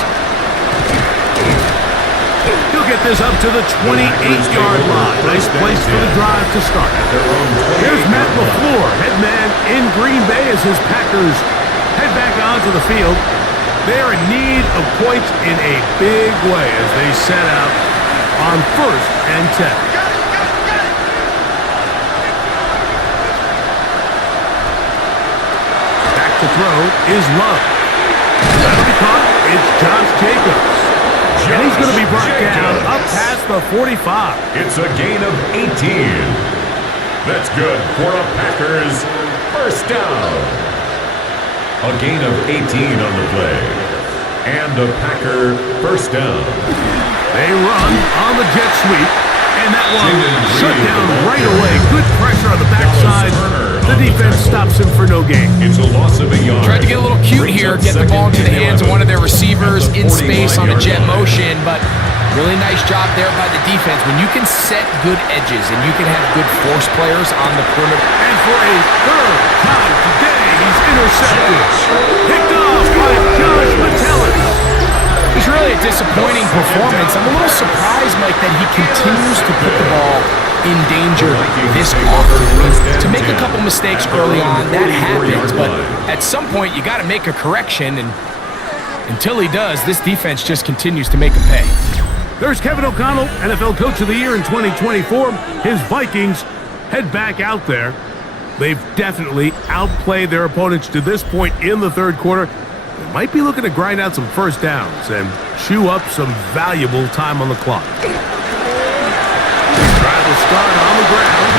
He'll get this up to the 28-yard line. Nice place for the drive to start. Here's Matt LaFleur, head man in Green Bay as his Packers head back onto the field. They're in need of points in a big way as they set out on 1st and 10. To throw is Love. That'll be caught. It's Josh Jacobs. And he's going to be brought down up past the 45. It's a gain of 18. That's good for a Packers 1st down. A gain of 18 on the play. And a Packer 1st down. They run on the jet sweep. And that one shut down right away. Good pressure on the backside. The defense stops him for no gain. It's a loss of a yard. Tried to get a little cute here, get the ball into the hands of one of their receivers in space on a jet motion, but really nice job there by the defense. When you can set good edges and you can have good force players on the perimeter. And for a 3rd time today, he's intercepted. Picked off by Josh Metellus. It's really a disappointing performance. I'm a little surprised, Mike, that he continues to put the ball in danger this often. To make a couple mistakes early on, that happens, but at some point you got to make a correction, and until he does, this defense just continues to make him pay. There's Kevin O'Connell, NFL Coach of the Year in 2024. His Vikings head back out there. They've definitely outplayed their opponents to this point in the 3rd quarter. They might be looking to grind out some 1st downs and chew up some valuable time on the clock. Start on the ground.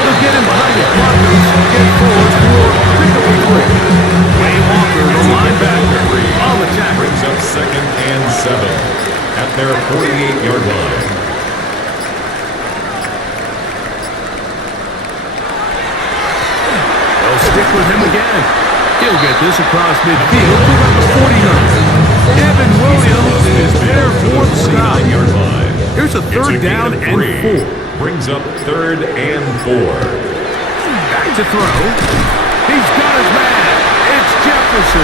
He'll get him behind the blockers. Get forward for pickup and quick. Wayne Walker, the linebacker, on the tackle. Brings up 2nd and 7 at their 48-yard line. They'll stick with him again. He'll get this across midfield to about the 49. Evan Williams is there for the stop. Here's a 3rd down and 4. Brings up 3rd and 4. Back to throw. He's got his man. It's Jefferson.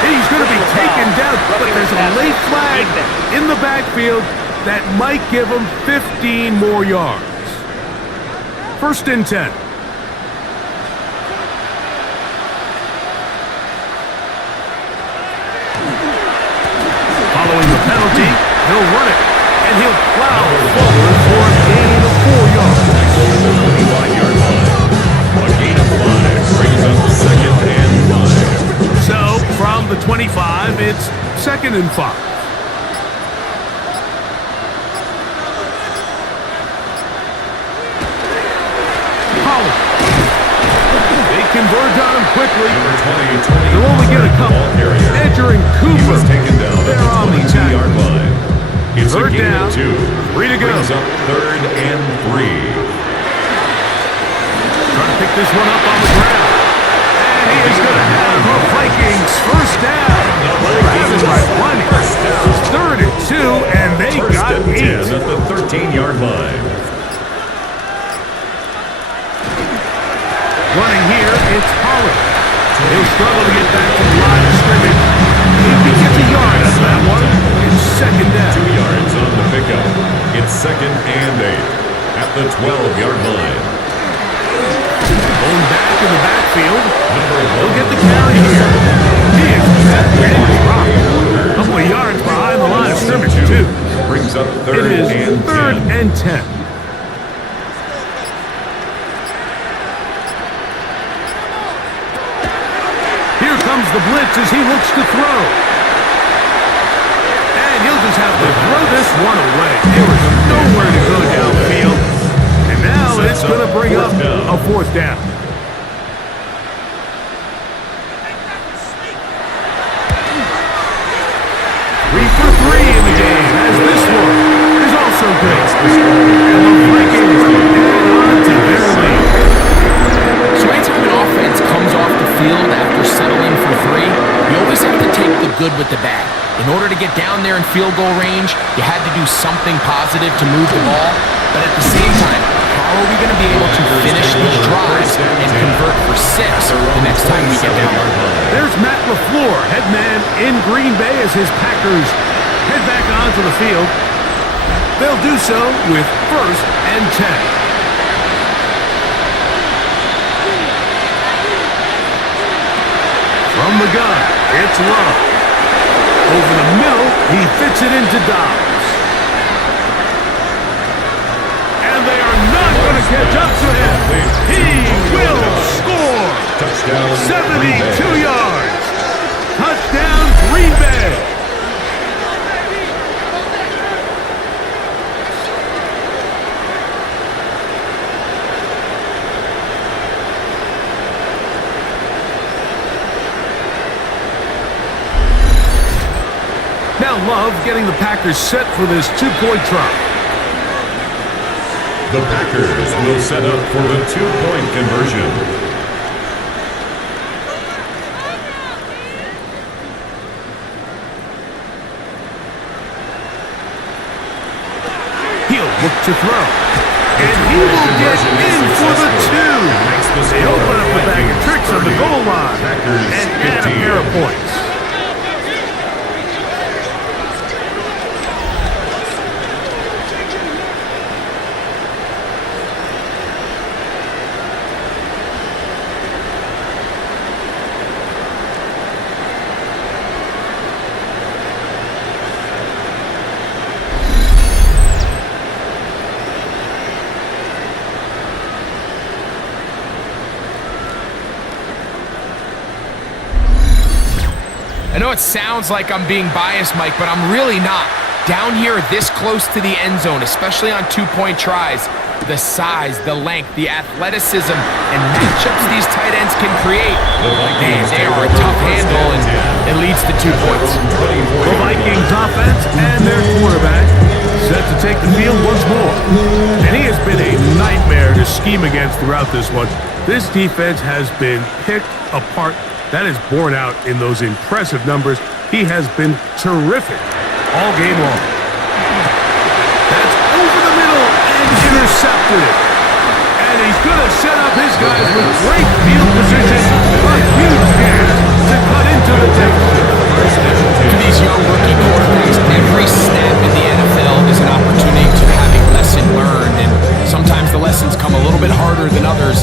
He's going to be taken down, but there's a late flag in the backfield that might give him 15 more yards. 1st and 10. Following the penalty, he'll run it. And he'll plow forward for a gain of 4 yards. A gain of 5 brings up 2nd and 5. So, from the 25, it's 2nd and 5. Holland. They converge on him quickly. They'll only get a couple. Edger and Cooper. They're on the 10-yard line. It's 3rd down, 2. 3 to go. Brings up 3rd and 3. Trying to pick this one up on the ground. And he is going to have the Vikings first down. Grabbing by plenty. It's 3rd and 2, and they got 8. At the 13-yard line. Running here, it's Pollard. He'll struggle to get back to the line of scrimmage. He gets a yard out of that one. It's 2nd down. 2 yards on the pickup. It's 2nd and 8 at the 12-yard line. Going back in the backfield. He'll get the carry here. He is ready to drop. A couple of yards behind the line of scrimmage, too. Brings up It 3rd is and 3rd 10. and 10. Here comes the blitz as he looks to throw. And he'll just have to throw this one away. There was nowhere to go downfield. And now it's going to bring up a 4th down. Three for 3 in the game, as this one is also good. And the Vikings head on to their lead. So anytime an offense comes off the field after settling for 3, you always have to take the good with the bad. In order to get down there in field goal range, you had to do something positive to move the ball. But at the same time, how are we going to be able to finish these drives and convert for 6 the next time we get down there? There's Matt LaFleur, head man in Green Bay as his Packers head back onto the field. They'll do so with 1st and 10. From the gun, it's Love. Over the middle, he fits it into Dobbs. And they are not going to catch up to him. He will score. Touchdown, 72 yards. Touchdown, Green Bay. Now Love getting the Packers set for this 2-point try. The Packers will set up for the 2-point conversion. He'll look to throw. And he will get in for the 2. They open up the bag of tricks on the goal line and add a pair of points. I know it sounds like I'm being biased, Mike, but I'm really not. Down here this close to the end zone, especially on 2-point tries, the size, the length, the athleticism, and matchups these tight ends can create, man, they are a tough handle, and it leads to 2 points. The Vikings offense and their quarterback set to take the field once more. And he has been a nightmare to scheme against throughout this one. This defense has been picked apart. That is borne out in those impressive numbers. He has been terrific all game long. That's over the middle and intercepted. And he's going to set up his guys with great field position. A huge chance to cut into the Texans. To these young rookie quarterbacks, every snap in the NFL is an opportunity to have a lesson learned, and sometimes the lessons come a little bit harder than others.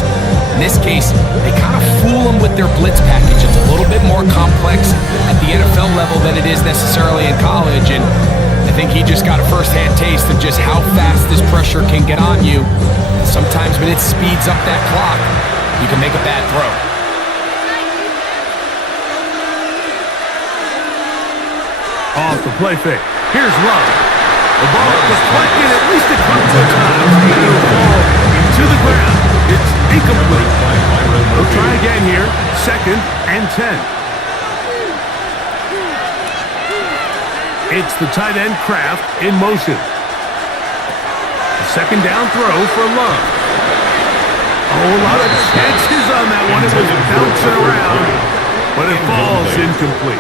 In this case, they kind of fool them with their blitz package. It's a little bit more complex at the NFL level than it is necessarily in college, and I think he just got a first-hand taste of just how fast this pressure can get on you. Sometimes when it speeds up that clock, you can make a bad throw. Off the play fake. Here's Love. The ball deflected at least a couple of times. It'll fall into the ground. It's incomplete. We'll try again here. 2nd and 10. It's the tight end Kraft in motion. The 2nd down throw for Love. A a lot of chances on that one. It was bouncing around, but it falls incomplete.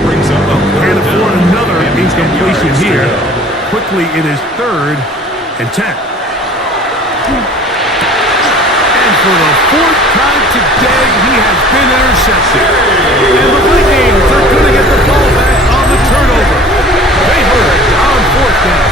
Can't afford another incompletion here. Quickly, it is 3rd and 10. And for the 4th time today, he has been intercepted. And the Vikings are going to get the ball back on the turnover. They heard on 4th down.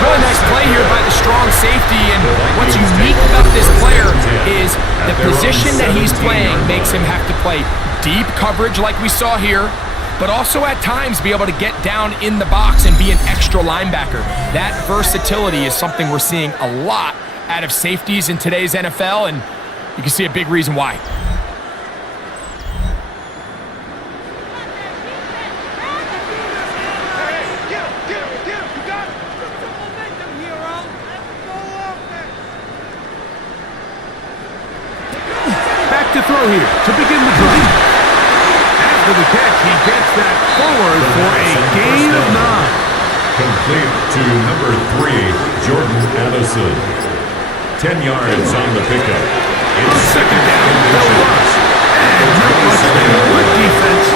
Really nice play here by the strong safety, and what's unique about this player is the position that he's playing makes him have to play deep coverage like we saw here, but also at times be able to get down in the box and be an extra linebacker. That versatility is something we're seeing a lot out of safeties in today's NFL, and you can see a big reason why. To throw here to begin the drive. After the catch, he gets that forward for a gain of 9. Complete to number 3, Jordan Addison. 10 yards on the pickup. On 2nd down, they'll rush. And not much there. Good defense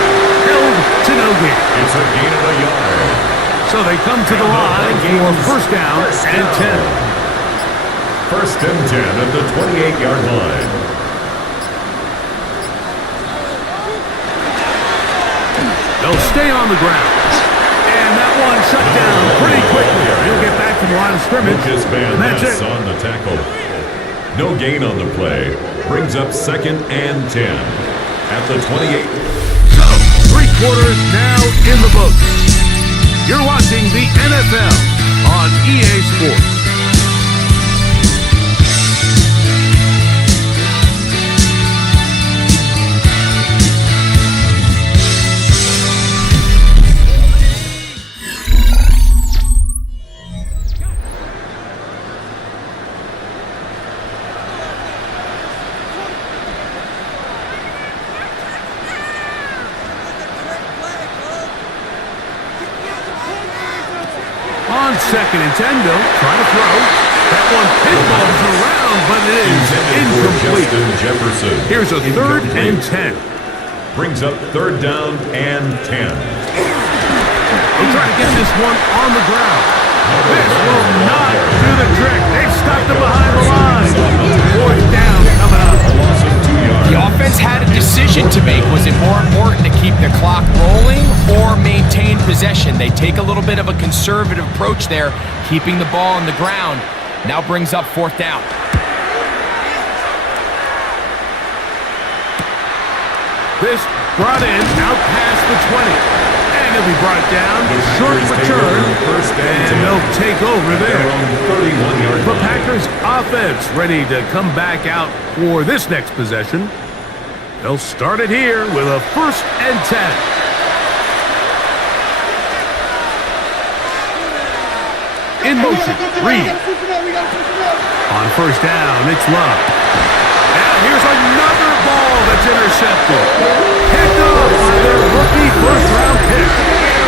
held to no gain. It's a gain of a yard. So they come to the line for 1st down and 10. 1st and 10 at the 28-yard line. They'll stay on the ground. And that one shut down pretty quickly. He'll get back to the line of scrimmage. And that's it. On the tackle. No gain on the play. Brings up 2nd and 10 at the 28. So, 3 quarters now in the books. You're watching the NFL on EA Sports. On 2nd and 10, Bill, trying to throw. That one pinballs around, but it is incomplete. Jefferson. Here's a 3rd and 10. Brings up 3rd down and 10. They'll try to get this one on the ground. This will not do the trick. They've stopped him behind the line. 4th down coming up. A loss of 2 yards. The offense had a decision to make. Was it more important to keep the clock rolling or maintain possession? They take a little bit of a conservative approach there, keeping the ball on the ground. Now brings up 4th down. This brought in out past the 20. And he'll be brought down. Short return. And they'll take over there. The Packers offense ready to come back out for this next possession. They'll start it here with a 1st and 10. In motion, Reed. On 1st down, it's Love. Now here's another ball that's intercepted. Picked up by their rookie 1st-round pick.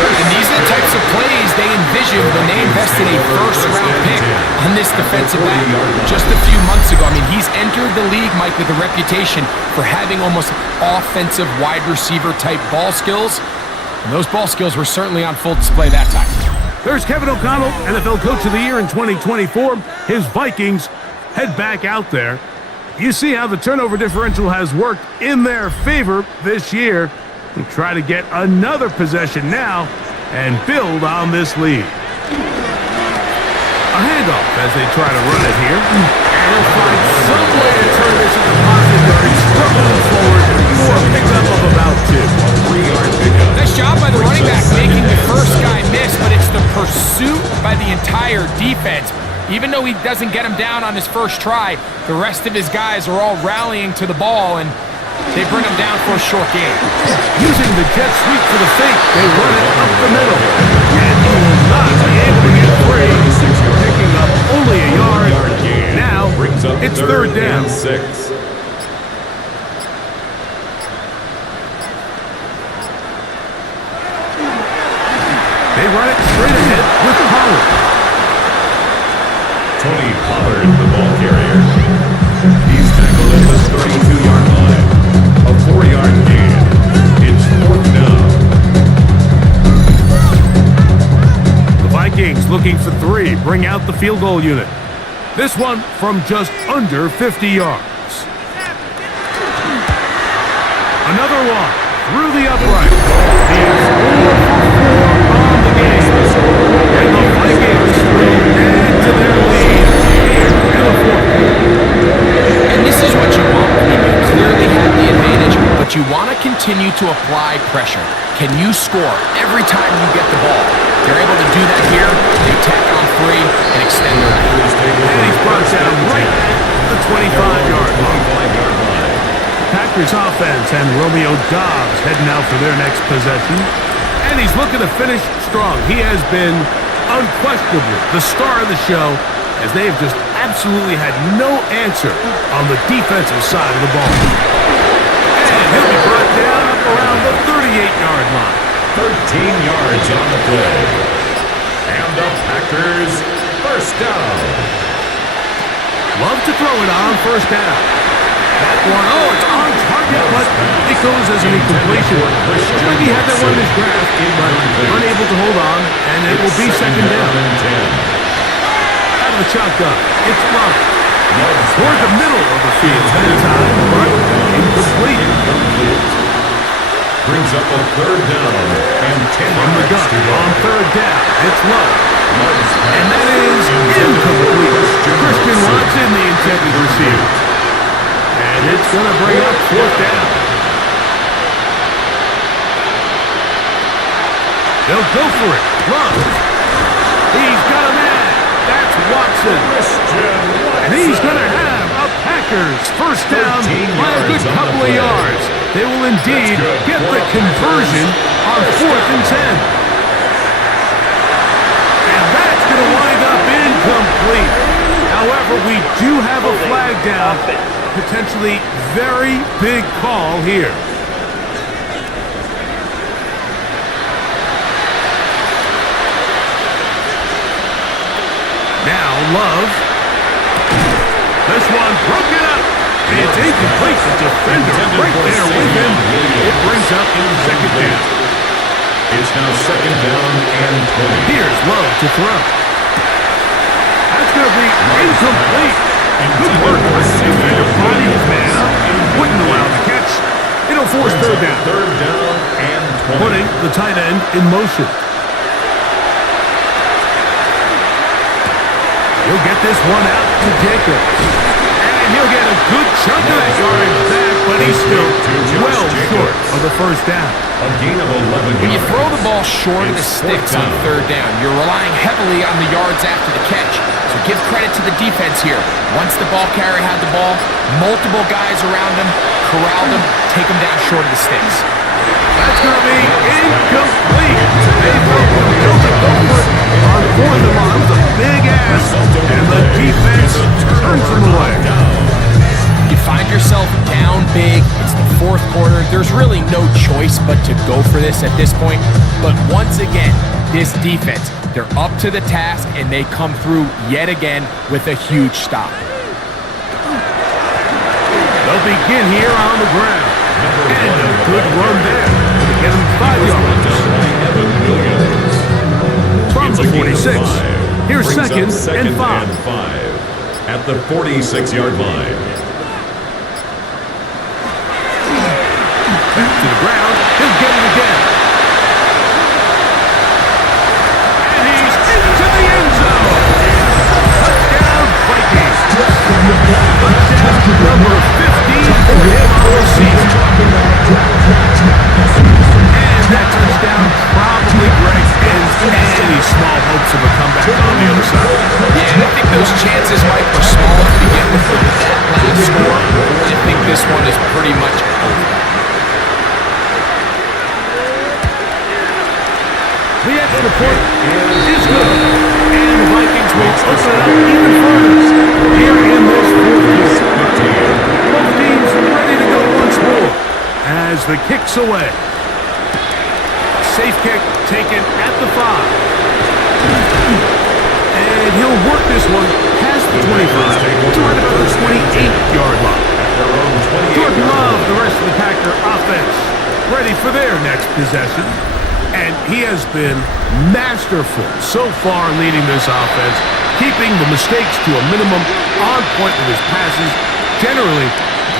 And these are the types of plays they envisioned when they invested a 1st-round pick on this defensive back just a few months ago. I mean, he's entered the league, Mike, with a reputation for having almost offensive wide receiver type ball skills. And those ball skills were certainly on full display that time. There's Kevin O'Connell, NFL Coach of the Year in 2024. His Vikings head back out there. You see how the turnover differential has worked in their favor this year. We try to get another possession now and build on this lead. A handoff as they try to run it here. And he'll find some way to turn this into positive. He's struggling forward for a pickup of about 2. 3-yard pickup. Nice job by the running back making the first guy miss, but it's the pursuit by the entire defense. Even though he doesn't get him down on his first try, the rest of his guys are all rallying to the ball, and they bring him down for a short gain. Using the jet sweep for the fake, they run it up the middle. And he will not be able to get free. Picking up only a yard. Now, it's 3rd down. And 6. They run it straight ahead with Pollard. Tony Pollard, the ball carrier. looking for 3. Bring out the field goal unit. This one from just under 50 yards. Another one through the upright. He is 4 for 4 on the game. And the Vikings will add to their lead here in the fourth quarter. And this is what you want. You clearly have the advantage, but you want to continue to apply pressure. Can you score every time you get the ball? They're able to do that here. They tack on 3 and extend their lead. And he's brought down right at the 25-yard line. Packers offense and Romeo Doubs heading out for their next possession. And he's looking to finish strong. He has been unquestionably the star of the show, as they have just absolutely had no answer on the defensive side of the ball. And he'll be brought down up around the 38-yard line. 13 yards on the play. And the Packers first down. Love to throw it on first down. That one, it's on target, but it goes as an incompletion. Looks like he had that one in his grasp, but unable to hold on, and it will be second down. Out of the shotgun, it's Love. Toward the middle of the field this time, but incomplete. Brings up a third down and 10 From the gun, on third down, it's Love. And that is incomplete. Christian Watson, the intended receiver. And it's going to bring up fourth down. They'll go for it. Love. He's got a man. That's Watson. And he's going to have a Packers first down by a good couple of yards. They will indeed get the conversion on 4th and 10. And that's going to wind up incomplete. However, we do have a flag down. Potentially very big call here. Now Love. This one broken up. It's incomplete. The defender right there with him. It brings up second down. It's now second down and 20. Here's Love to throw. That's going to be incomplete. Good work. The defender body his man up. Wouldn't allow the catch. It'll force third down. Third down and 20. Putting the tight end in motion. He'll get this one out to Jacobs. And he'll get a good chunk of that yardage back, but he's still well short of the first down. A gain of 11 When you yards. throw the ball short of the sticks on third down, you're relying heavily on the yards after the catch. So give credit to the defense here. Once the ball carrier had the ball, multiple guys around him, corralled him, take him down short of the sticks. That's going to be incomplete. They broke the field to go for it on 4th and 1. It was a big ass, and the defense turns them away. You find yourself down big. It's the fourth quarter. There's really no choice but to go for this at this point. But once again, this defense, they're up to the task, and they come through yet again with a huge stop. They'll begin here on the ground. And a good run there to get him 5 yards. From the 46. Here's second and 5. At the 46-yard line. Back to the ground. He'll get it again. And he's into the end zone. Touchdown, Vikings. Touchdown number 15 for him on the season. And that touchdown probably breaks any small hopes of a comeback on the other side. Yeah, I think those chances, Mike, were small to begin with that last score. I think this one is pretty much over. The extra point is good, and the Vikings will open it up even further here in this fourth quarter. Both teams ready to go once more as the kick's away. Safe kick taken at the 5. And he'll work this one past the 25 to right about the 28-yard line. Jordan Love, the rest of the Packer offense, ready for their next possession. And he has been masterful so far leading this offense, keeping the mistakes to a minimum, on point with his passes, generally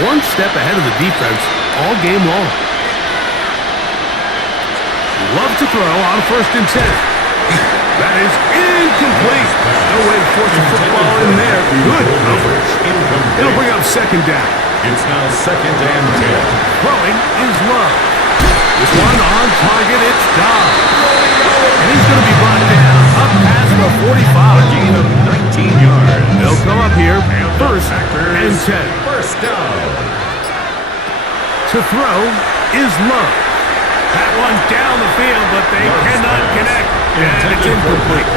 one step ahead of the defense all game long. Love to throw on 1st and 10. That is incomplete. No way to force a football in there. Good coverage. It'll bring up 2nd down. It's now 2nd and 10. Throwing is Love. This one on target, it's Dodd. And he's going to be brought down up past the 45. Gain of 19 yards. They'll come up here, 1st and 10. 1st down. To throw is Love. That one down the field, but they cannot connect. And it's incomplete.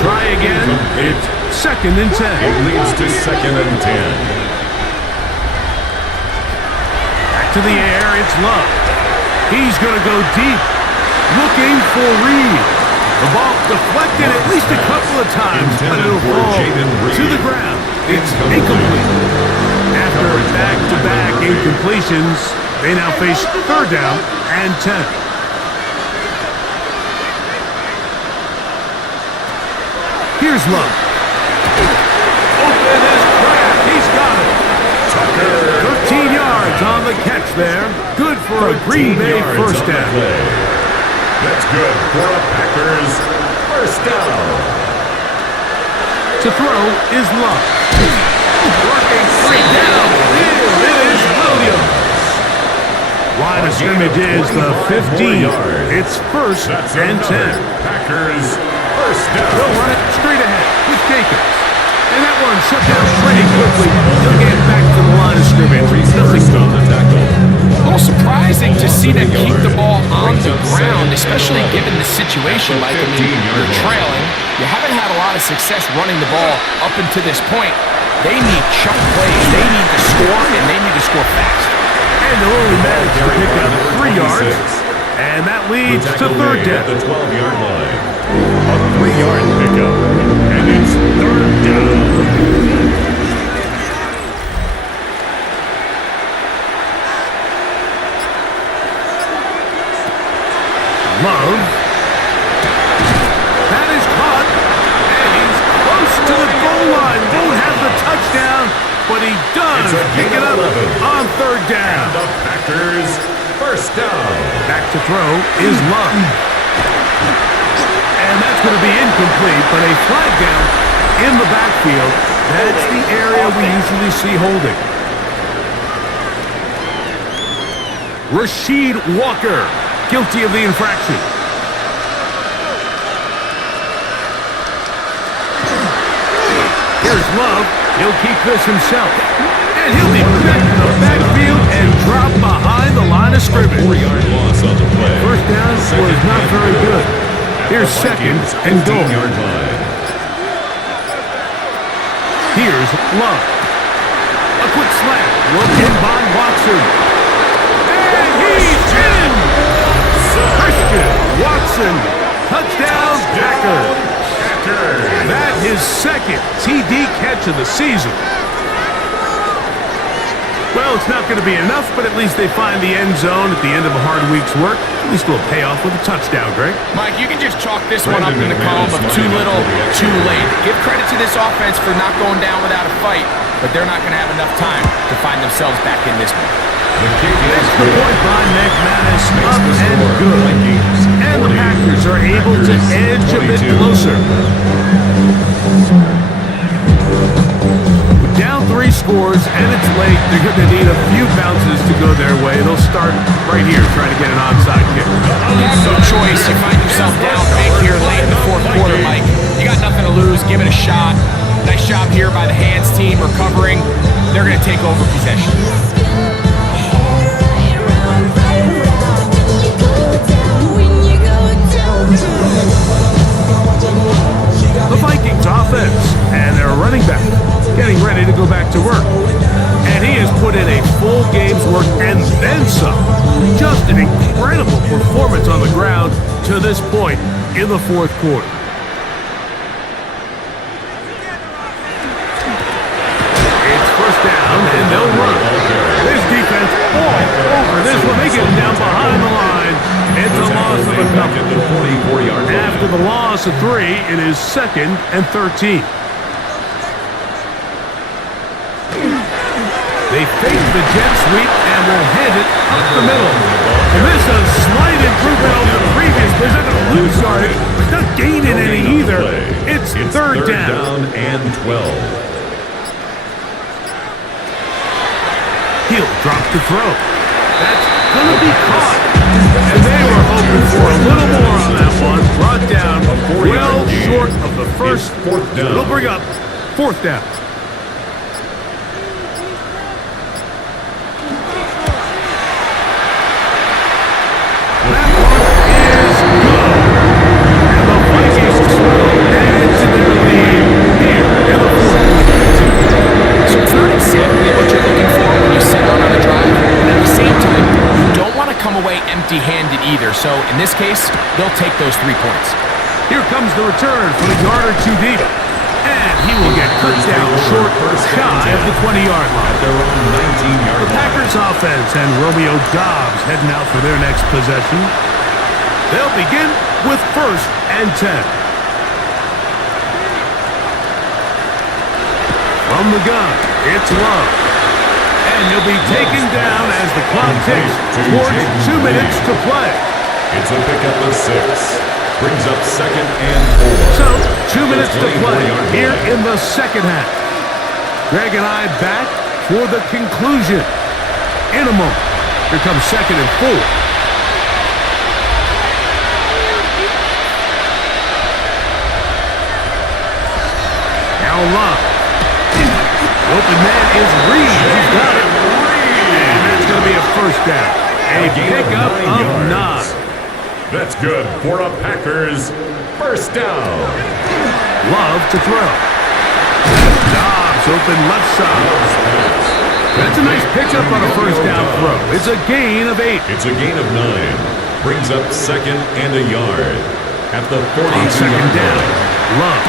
Try again. It's 2nd and 10. It leads to 2nd and 10. Back to the air, it's Love. He's going to go deep, looking for Reed. The ball deflected at least a couple of times, but it'll fall to the ground. It's incomplete. After back-to-back incompletions, they now face 3rd down and 10. Here's Love. Open is cracked. He's got it. Tucker. 13 yards on the catch there. Good for a Green Bay 1st down. That's good for a Packers 1st down. To throw is Love. Working 3 down. It is Williams. Line of scrimmage is the 15. It's 1st and 10. Packers 1st down. They'll run it straight ahead with Jacobs. And that one shut down pretty quickly. They'll get back to the line of scrimmage. Nothing on the tackle. A little surprising to see them keep the ball on the ground, especially given the situation. Like, I mean, you're trailing. You haven't had a lot of success running the ball up until this point. They need chunk plays. They need to score, and they need to score fast. And they'll only manage to pick up 3 yards. And that leads to 3rd down. At the 12-yard line. A 3-yard pickup. And it's 3rd down. Love. That is caught. And he's close to the goal line. Won't have the touchdown, but he does pick it up on 3rd down. And the Packers 1st down. Back to throw is Love. And that's going to be incomplete, but a flag down in the backfield. That's the area we usually see holding. Rasheed Walker, guilty of the infraction. Here's Love. He'll keep this himself. And he'll be back in the backfield and drop behind the line of scrimmage. 4-yard loss on the play. 1st down was not very good. Here's 2nd and goal. 15-yard line. Here's Love. A quick slant. Looking by Watson. And he's in! Christian Watson. Touchdown, Packers. That is 2nd TD catch of the season. Well, it's not going to be enough, but at least they find the end zone at the end of a hard week's work. At least it'll pay off with a touchdown, Greg. Mike, you can just chalk this one up in the column of too little, too late. Give credit to this offense for not going down without a fight, but they're not going to have enough time to find themselves back in this one. Extra point by McManus, up and good. And the Packers are able to edge a bit closer. Down 3 scores, and it's late. They're going to need a few bounces to go their way. They'll start right here, trying to get an onside kick. You have no choice. You find yourself down big here late in the 4th quarter, Mike. You got nothing to lose. Give it a shot. Nice job here by the hands team recovering. They're going to take over possession. The Vikings offense and their running back getting ready to go back to work. And he has put in a full game's work and then some. Just an incredible performance on the ground to this point in the 4th quarter. It's 1st down and they'll run. This defense all over this one. They get him down behind the line. It's a loss of a couple. After the loss of 3, it is 2nd and 13. They fake the jet sweep and will hit it up the middle. And this is a slight improvement over the previous. They're not going to lose yardage. It's not gaining any either. It's third down and 12. He'll drop to throw. That's going to be caught. And they were hoping for a little more on that one. Brought down well short of the first. It'll bring up 4th down. That one is good. And the Vikings add to their lead here in the 4th. So it's not exactly what you're looking for when you set out on a drive, but at the same time, you don't want to come away empty-handed either. So in this case, they'll take those 3 points. Here comes the return from a yard or 2 deep. And he will get cut down short, shy of the 20-yard line. The Packers offense and Romeo Doubs heading out for their next possession. They'll begin with 1st and 10. From the gun, it's Love. And he'll be taken down as the clock ticks towards 2 minutes to play. It's a pickup of 6. Brings up 2nd and 4. So, 2 minutes to play here in the second half. Greg and I back for the conclusion. In a moment, here comes 2nd and 4. Now Love. Open man is Reed. He's got it. And that's going to be a 1st down. A pickup of 9. That's good for a Packers 1st down. Love to throw. Dobbs open left side. That's a nice pickup on a 1st down throw. It's a gain of 8. It's a gain of 9. Brings up 2nd and a yard. At the 42 2nd down. Love.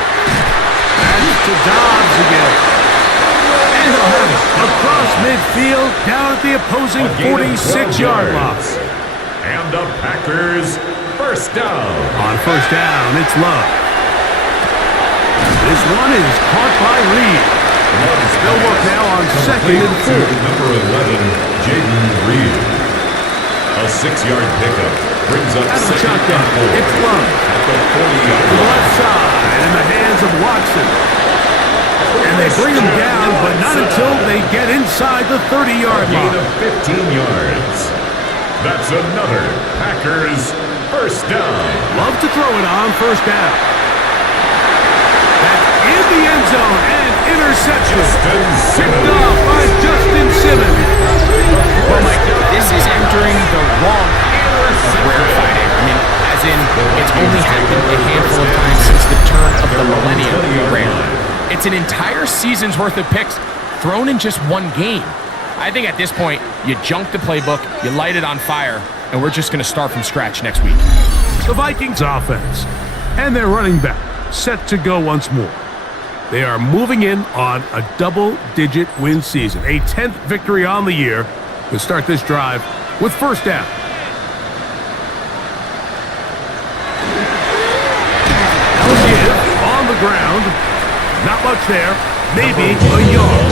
That's to Dobbs again. And he'll have it across midfield down at the opposing 46-yard line. And the Packers 1st down. On 1st down, it's Love. This one is caught by Reed. They'll work now on 2nd and 4. Number 11, Jaden Reed. A 6-yard pickup brings up 2nd and 4. It's Love. At the 40-yard To the left side in the hands of Watson. And they bring him down, but not until they get inside the 30-yard line. Gain of 15 yards. That's another Packers 1st down. Love to throw it on 1st down. That's in the end zone and interception. Picked off by Justin Simmons. Well, Mike, this is entering the wrong of rarefied air. I mean, as in, it's only happened a handful of times since the turn of the millennium. Rare. It's an entire season's worth of picks thrown in just one game. I think at this point, you junk the playbook, you light it on fire, and we're just going to start from scratch next week. The Vikings offense and their running back set to go once more. They are moving in on a double-digit win season, a 10th victory on the year. We'll start this drive with 1st down. On the ground, not much there, maybe a yard.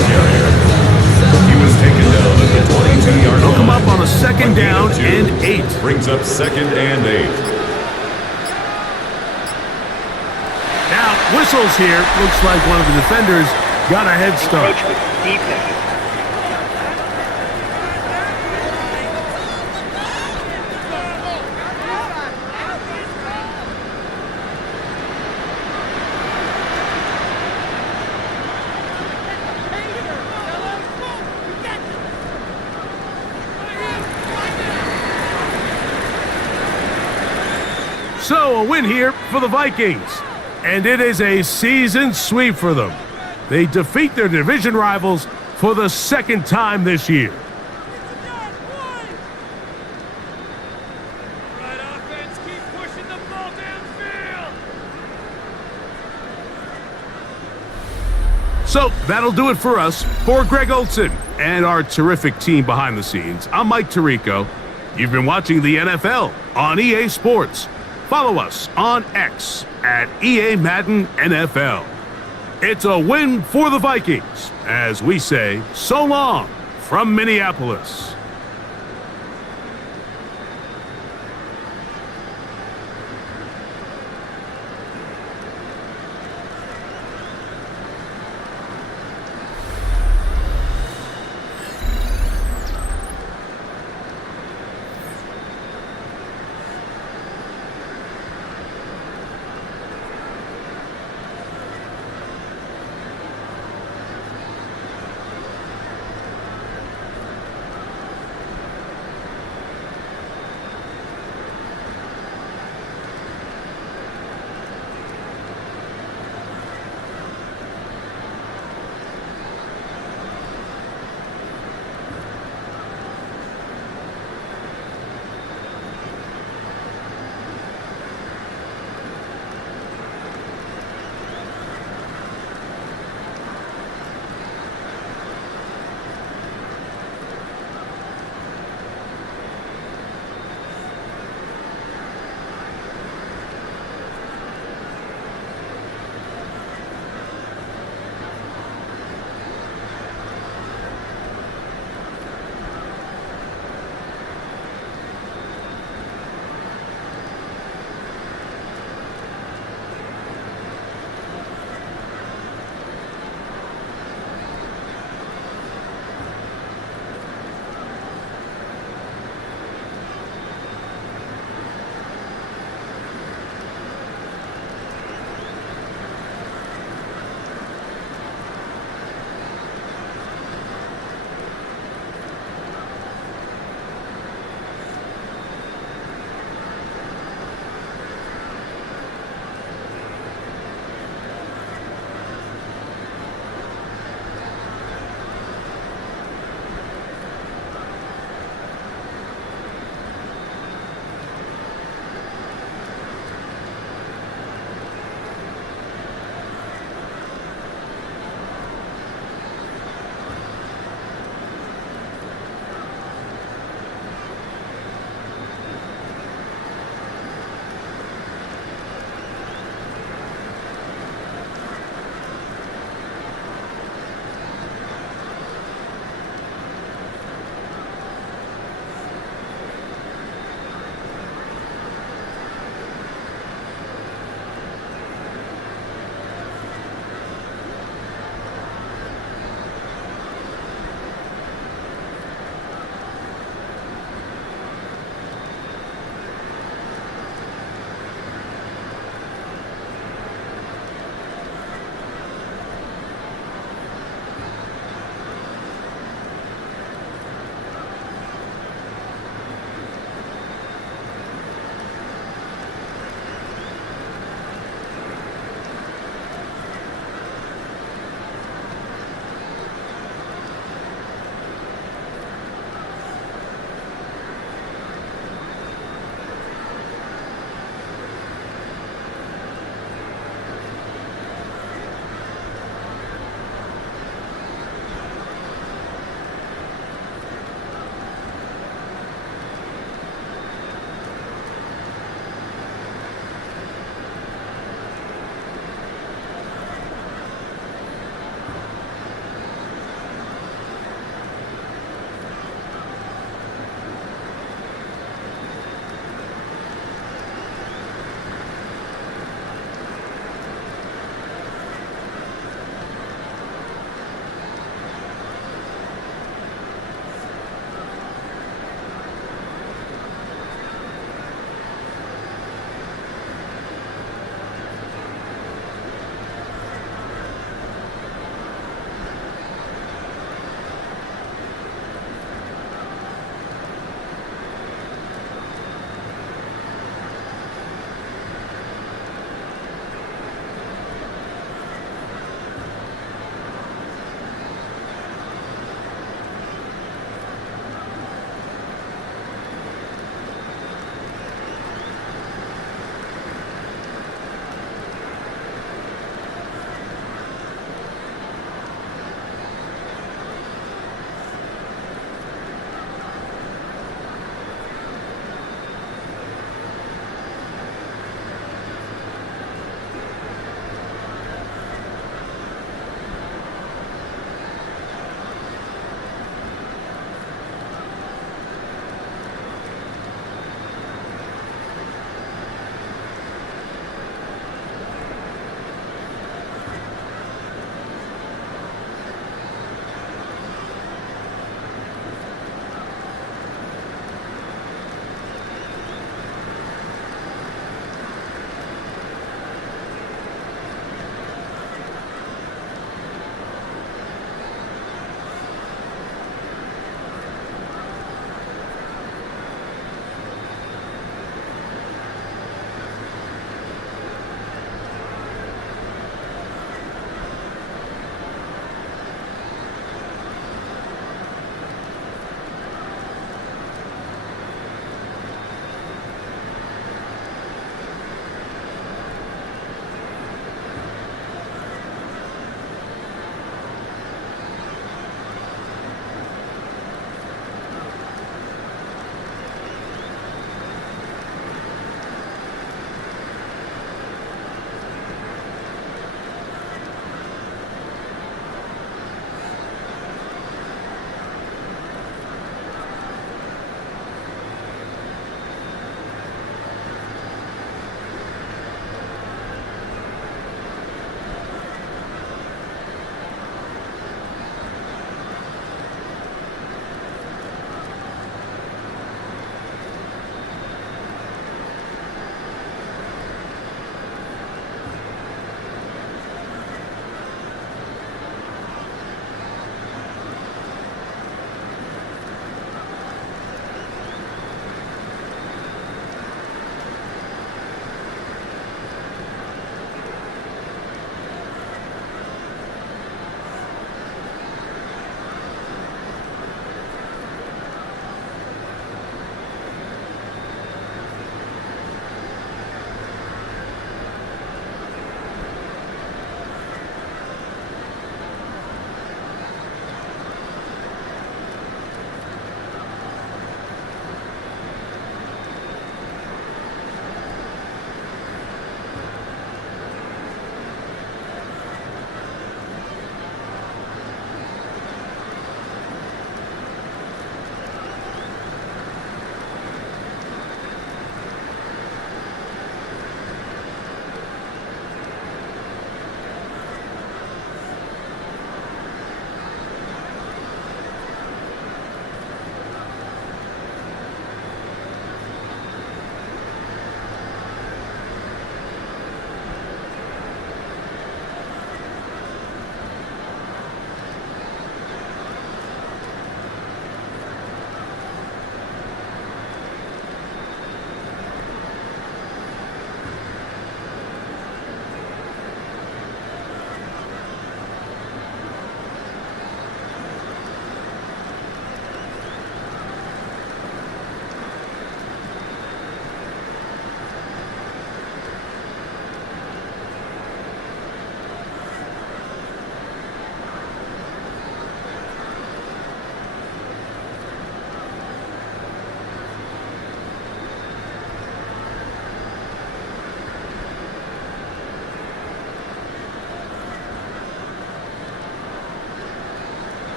He was taken down at the 22-yard line. They'll come up on a 2nd down and 8. Brings up 2nd and 8. Now, whistles here. Looks like one of the defenders got a head start. So, a win here for the Vikings. And it is a season sweep for them. They defeat their division rivals for the 2nd time this year. So that'll do it for us. For Greg Olson and our terrific team behind the scenes, I'm Mike Tirico. You've been watching the NFL on EA Sports. Follow us on X at EA Madden NFL. It's a win for the Vikings, as we say so long from Minneapolis.